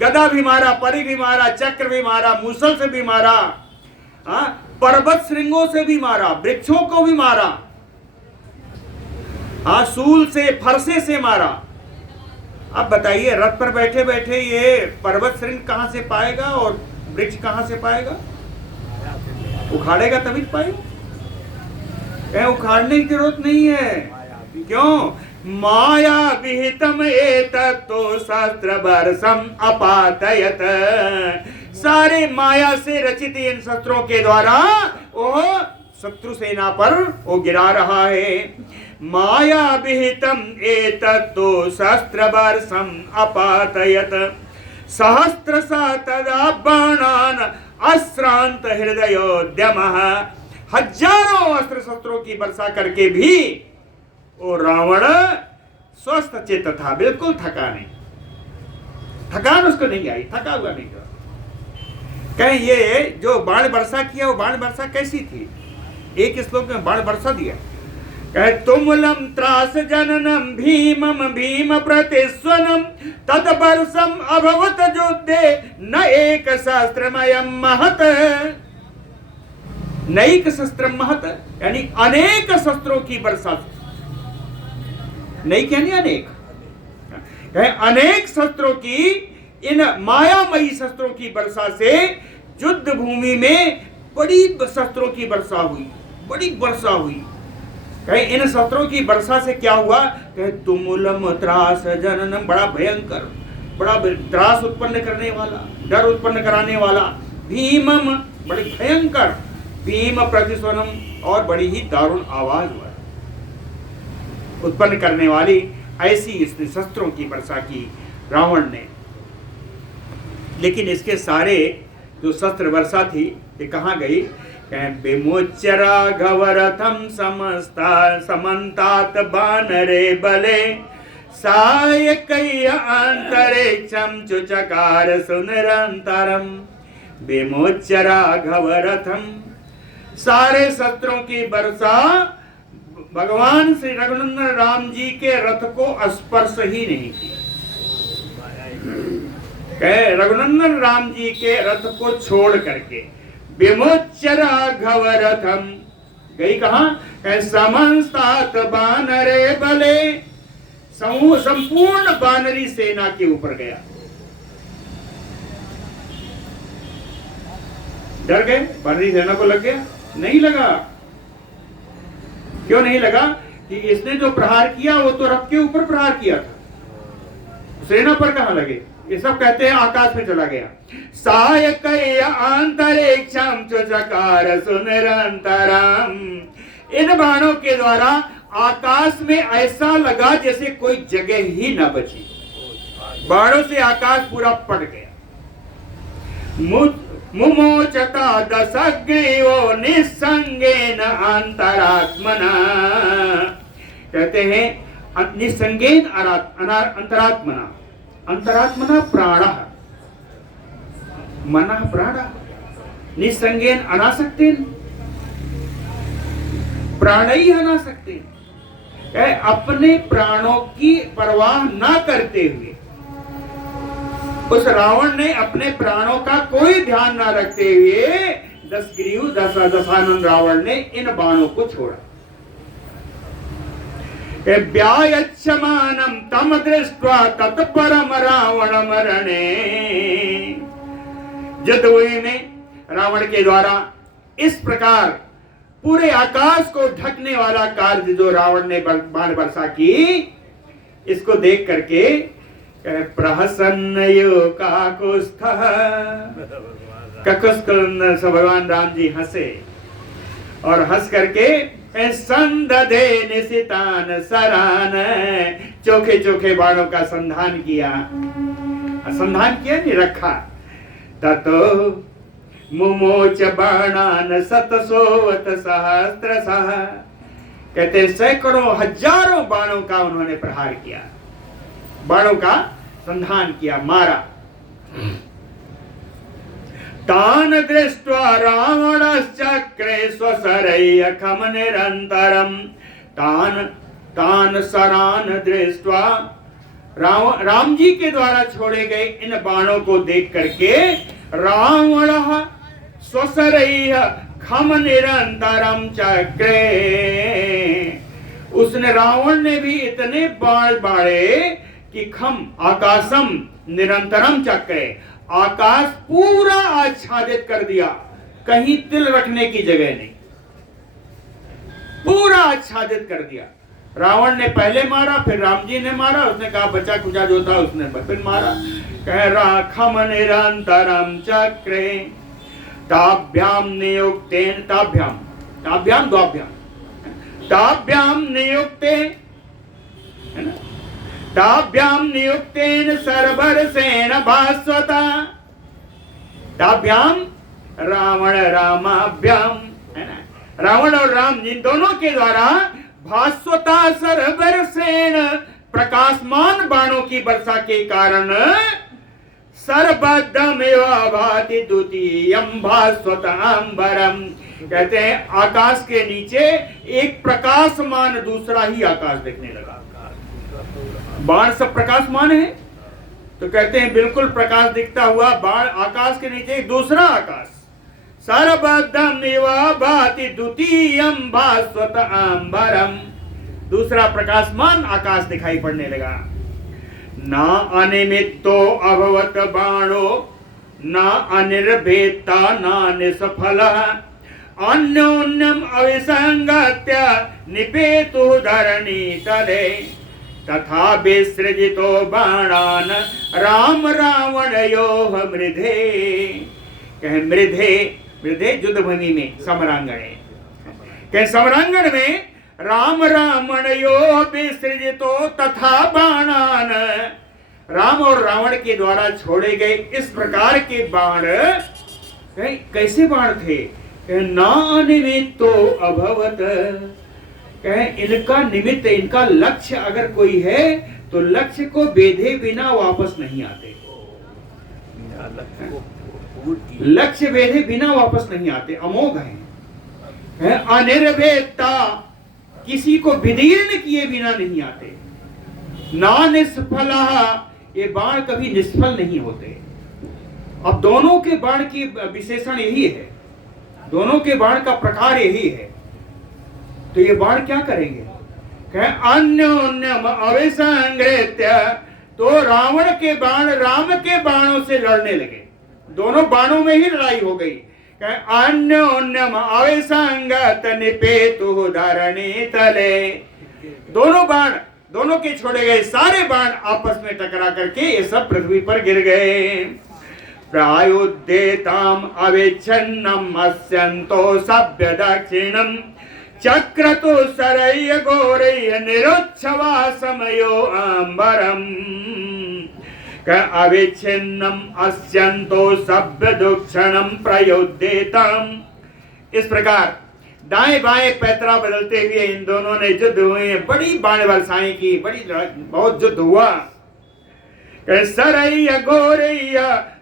गदा भी मारा, परिघ भी मारा, चक्र भी मारा, मुसल से भी मारा, पर्वत श्रृंगों से भी मारा, वृक्षों को भी मारा, शूल से, फरसे से मारा। अब बताइए, रथ पर बैठे बैठे ये पर्वत श्रृंग कहां से पाएगा और वृक्ष कहां से पाएगा? उखाड़ेगा तभी पाएगा। उखाड़ने की जरूरत नहीं है। क्यों? माया विहितम एतत्तो शस्त्रबरसम अपातयत। सारे माया से रचित इन शस्त्रों के द्वारा वो शत्रु सेना पर वो गिरा रहा है। माया विहितम एतत्तो शस्त्रबरसम अपातयत सहस्त्रशः तदा बाणान अश्रांत हृदयोद्यमः। हजारों अस्त्र शस्त्रों की वर्षा करके भी वो रावण स्वस्थ चित्त था, बिल्कुल थका नहीं, थकान उसको नहीं आई, थका हुआ नहीं था। कहें ये जो बाण वर्षा किया वो बाण वर्षा कैसी थी? एक श्लोक में बाण वर्षा दिया। कहे तुमुलम त्रास जननम भीमम भीम प्रतिस्वनम तत्वर्षम अभवत युद्धे न एक शस्त्रमयम महत। नैक शस्त्र महत यानी अनेक शस्त्रों की वर्षा। नैक यानी अनेक, अनेक शस्त्रों की, इन मायामयी शस्त्रों की वर्षा से युद्ध भूमि में बड़ी शस्त्रों की वर्षा हुई, बड़ी वर्षा हुई। कहे इन शस्त्रों की वर्षा से क्या हुआ? कहे तुमुलम त्रास जननम, बड़ा भयंकर, बड़ा त्रास उत्पन्न करने वाला, डर उत्पन्न कराने वाला, भीमम, बड़ी भयंकर, भीम प्रतिस्वनम, और बड़ी ही दारुण आवाज उत्पन्न करने वाली ऐसी इसने शस्त्रों की वर्षा की रावण ने। लेकिन इसके सारे जो शस्त्र वर्षा थी ये कहाँ गई? विमोच्य राघव रथम समस्ता समन्तात बानरे बले सायकैय अंतरिक्षं चुचकार सुनिरंतरम विमोच्य राघव रथम। सारे शस्त्रों की वर्षा भगवान श्री रघुनंदन राम जी के रथ को स्पर्श ही नहीं की। रघुनंदन राम जी के रथ को छोड़ करके विमोच्य राघव रथम गई कहां? समंस्तात बानरे बले, समूह संपूर्ण बानरी सेना के ऊपर गया। डर गए? बानरी सेना को लग गया? नहीं लगा। क्यों नहीं लगा? कि इसने जो प्रहार किया वो तो रथ के ऊपर प्रहार किया था, सेना पर कहां लगे? ये सब कहते हैं आकाश में चला गया। सायकैय अंतरिक्षं चकार सुनिरंतरम। इन बाणों के द्वारा आकाश में ऐसा लगा जैसे कोई जगह ही न बची। बाणों से आकाश पूरा पट गया। मुमोचता दशग्रीवो निस्संगेन अंतरात्मना। कहते हैं निस्संगेन अंतरात्मना। अंतरात्मना प्राण, मन प्राण, निस्संगेन अनासक्तेन, प्राण ही अनासक्तेन। अपने प्राणों की परवाह ना करते हुए उस रावण ने अपने प्राणों का कोई ध्यान ना रखते हुए दशानन रावण ने इन बाणों को छोड़ा। व्यायच्छमानं तम दृष्ट्वा तत्परम रावण मरणे। जदुई में रावण के द्वारा इस प्रकार पूरे आकाश को ढकने वाला कार्य जो रावण ने बाण वर्षा की, इसको देख करके प्रहसन्नयो काकुस्थः, भगवान राम जी हंसे और हंस करके संदधे निशितान सरान, चोखे चोखे बाणों का संधान किया। नहीं रखा। ततो मुमोच बाणान शतसोवत सहस्त्रशः। कहते सैकड़ों हजारों बाणों का उन्होंने प्रहार किया, बाणों का संधान किया, मारा। तान दृष्ट्वा रावणश्चक्रे स्वशरैः खम निरंतरम। तान सरान दृष्ट्वा, राम जी के द्वारा छोड़े गए इन बाणों को देख करके रावण स्वशरैः खम निरंतरम चक्रे। उसने, रावण ने भी इतने बाण बाढ़े कि खम आकाशम निरंतरम चक्रे, आकाश पूरा आच्छादित कर दिया, कहीं तिल रखने की जगह नहीं, पूरा आच्छादित कर दिया। रावण ने पहले मारा, फिर राम जी ने मारा, उसने कहा बचा कुचा जो था उसने फिर मारा। कह रहा खम निरंतरम चक्रे ताभ्याम नियुक्तेन, ताभ्याम ताभ्याम द्वाभ्याम ताभ्याम नियुक्ते, है ना, ताभ्याम नियुक्तेन सर्वरसेन भास्वता। ताभ्याम रावण रामाभ्याम, है ना, रावण और राम जिन दोनों के द्वारा भास्वता सर्वरसेन, प्रकाशमान बाणों की वर्षा के कारण सर्वदमेव भाति द्वितीयं भास्वतांबरम। कहते हैं आकाश के नीचे एक प्रकाशमान दूसरा ही आकाश दिखने लगा। बाण सब प्रकाशमान है, तो कहते हैं बिल्कुल प्रकाश दिखता हुआ बाण आकाश के नीचे एक दूसरा आकाश, सर्वदमेव भाति द्वितीयं भास्वतांबरम, दूसरा प्रकाशमान आकाश दिखाई पड़ने लगा। ना अनिमित्तो अभवत बाणो ना अनिर्भेता ना निष्फलः, अन्योन्यम अविसंगत्य निपेतु धरणी तले, तथा विसृजितो बाणान राम रावणयोः मृधे। कहे मृधे, मृधे युद्ध भूमि में समरांगणे, कहे समरांगण में राम रावणयोः विसृजितो तथा बाणान, राम और रावण के द्वारा छोड़े गए इस प्रकार के बाण कैसे बाण थे? ना निमित्तो अभवत, कहे इनका निमित्त, इनका लक्ष्य अगर कोई है तो लक्ष्य को बेधे बिना वापस नहीं आते। लक्ष्य बेधे बिना वापस नहीं आते, अमोघ है। अनिर्वेदता, किसी को विदीर्ण किए बिना नहीं आते। ना निष्फला, ये बाण कभी निष्फल नहीं होते। अब दोनों के बाण की विशेषण यही है, दोनों के बाण का प्रकार यही है। तो ये बाण क्या करेंगे? अन्योन्यम अविसंगृत्य, तो रावण के बाण राम के बाणों से लड़ने लगे। दोनों बाणों में ही लड़ाई हो गई। अन्योन्यम अविसंगत निपेतु धरणी तले, दोनों बाण, दोनों के छोड़े गए सारे बाण आपस में टकरा करके ये सब पृथ्वी पर गिर गए। प्रायुद्येताम अविच्छिन्नम अस्यन्तो सभ्य दक्षिणम चक्रतु सरय्य गौरय्य निरुच्छवा समयो अंबरम। अविच्छिन्नम अस्यन्तो सभ्य दक्षिणम प्रयुद्येताम। इस प्रकार दाएं बाएं पैतरा बदलते हुए इन दोनों ने युद्ध हुए, बड़ी बाण वर्षाएं की, बड़ी बहुत युद्ध हुआ। सरय्य गौरय्य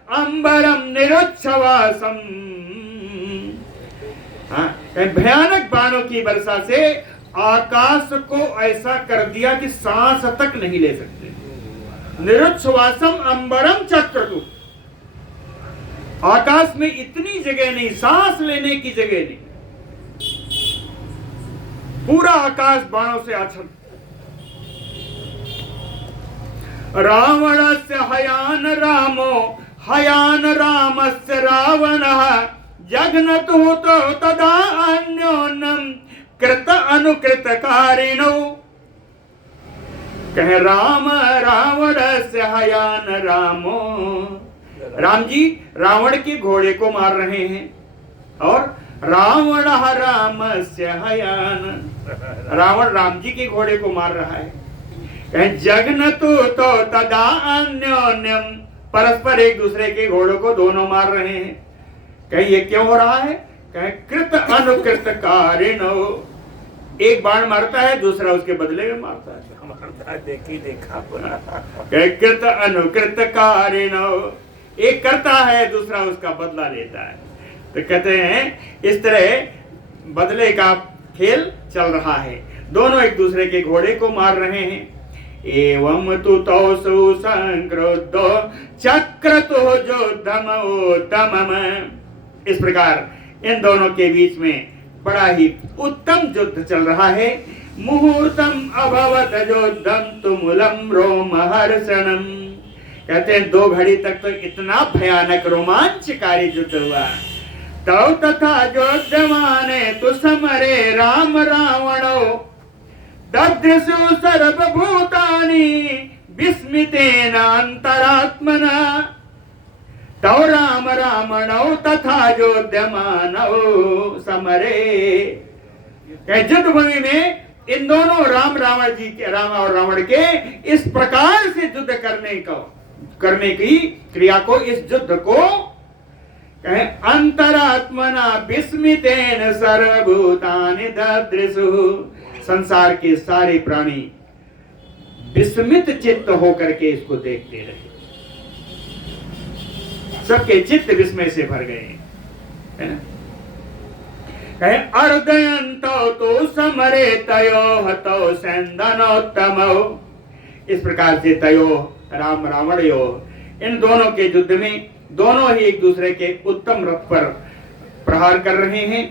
अंबरम निरुच्छवासम, भयानक बाणों की वर्षा से आकाश को ऐसा कर दिया कि सांस तक नहीं ले सकते। निरुच्छवासम अंबरम चक्रतु, आकाश में इतनी जगह नहीं, सांस लेने की जगह नहीं, पूरा आकाश बाणों से आच्छादित। रावणस्य हयान रामो हयान रामस्य रावणः जघ्नतु तदा अन्योन्यम कृत अनुकृत कारिणो। कहे राम रावणस्य हयान रामो, राम जी रावण के घोड़े को मार रहे हैं, और रावण रामस्य हयान, रावण राम जी के घोड़े को मार रहा है। जघ्नतु तो तदा अन्योन्यम, परस्पर एक दूसरे के घोड़ों को दोनों मार रहे हैं। कहीं ये क्यों हो रहा है? कहीं कृत अनुकृत कारिणो, एक बाण मारता है, दूसरा उसके बदले में मारता है। देखी देखा कृत अनुकृत कारिणो, एक करता है, दूसरा उसका बदला लेता है। तो कहते हैं इस तरह बदले का खेल चल रहा है, दोनों एक दूसरे के घोड़े को मार रहे हैं। एवं तु तौ संक्रुद्धो चक्रतु युद्धमोत्तमम्, इस प्रकार इन दोनों के बीच में बड़ा ही उत्तम युद्ध चल रहा है। मुहूर्तम अभवत युद्धम तुमुलम रोमहर्षणम, कहते हैं 2 घड़ी तक तो इतना भयानक रोमांचकारी युद्ध हुआ। तौ तथा योद्धमाने तु समरे राम रावणो ददृशु सर्वभूतानि विस्मितेन अंतरात्मना। तौ राम रावणौ तथा योध्यमानौ समरे, युद्ध भूमि में इन दोनों राम रावण जी के, राम और रावण के इस प्रकार से युद्ध करने की क्रिया को, इस युद्ध को अंतरात्मना विस्मितेन सर्वभूतानि ददृशु, संसार के सारे प्राणी विस्मित चित्त होकर के इसको देखते रहे, सबके चित्त विस्मय से भर गए। अर्दयन्तो तो समरे तयो हतो सैन्दनोत्तमो, इस प्रकार से तयो राम रावण यो, इन दोनों के युद्ध में दोनों ही एक दूसरे के उत्तम रथ पर प्रहार कर रहे हैं।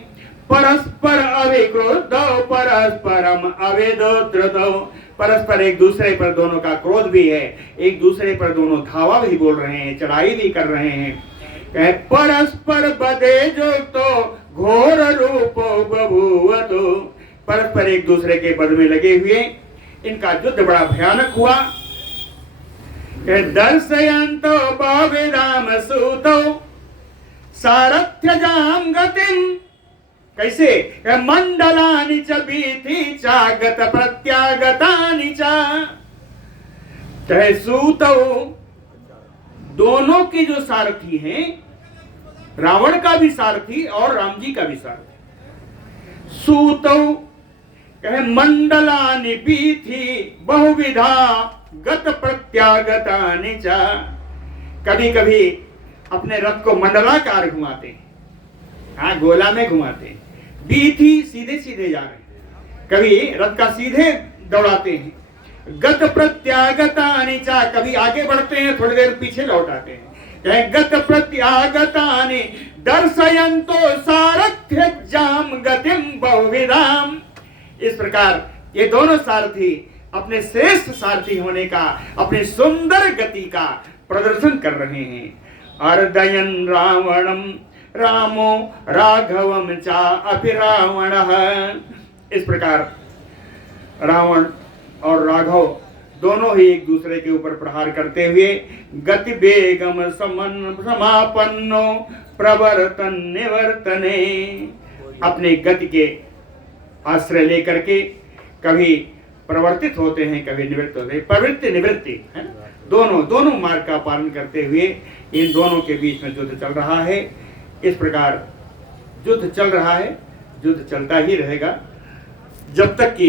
परस्पर अविक्रोधो परस्परम अवेदोद्रतो, परस्पर एक दूसरे पर दोनों का क्रोध भी है, एक दूसरे पर दोनों धावा भी बोल रहे हैं, चढ़ाई भी कर रहे हैं। परस्पर बदे जो तो घोर रूपो बभूवतो, परस्पर एक दूसरे के बद में लगे हुए इनका युद्ध बड़ा भयानक हुआ। दर्शयन्तो बाविराम सूतो सारथ्यजाम गतिम, कैसे? मंडलानि च भीति चागत प्रत्यागतानि च, सूतो, दोनों के जो सारथी हैं, रावण का भी सारथी और राम जी का भी सारथी, सूतो कहे मंडलानि बीथी बहुविधा गत प्रत्यागतानि च। कभी कभी अपने रथ को मंडलाकार घुमाते हैं, हाँ गोला में घुमाते हैं, बीथी सीधे सीधे जा रहे हैं, कभी रथ का सीधे दौड़ाते हैं, गत प्रत्यागतानि च, कभी आगे बढ़ते हैं थोड़ी देर पीछे लौट आते हैं, कहे गत प्रत्यागतानि दर्शयन्तो सारथ्यजाम गतिम बहुविधाम। इस प्रकार ये दोनों सारथी अपने श्रेष्ठ सारथी होने का, अपनी सुंदर गति का प्रदर्शन कर रहे हैं। अर्दयन रावणम रामो राघवम चा अपि रावणः। इस प्रकार रावण और राघव दोनों ही एक दूसरे के ऊपर प्रहार करते हुए गति बेगम समापन्नो प्रवर्तन निवर्तने, अपने गति के आश्रय लेकर के कभी प्रवर्तित होते हैं, कभी निवृत्त होते हैं। प्रवृत्ति निवृत्ति है ना, दोनों मार्ग का पालन करते हुए इन दोनों के बीच में युद्ध चल रहा है। इस प्रकार युद्ध चल रहा है, युद्ध चलता ही रहेगा जब तक कि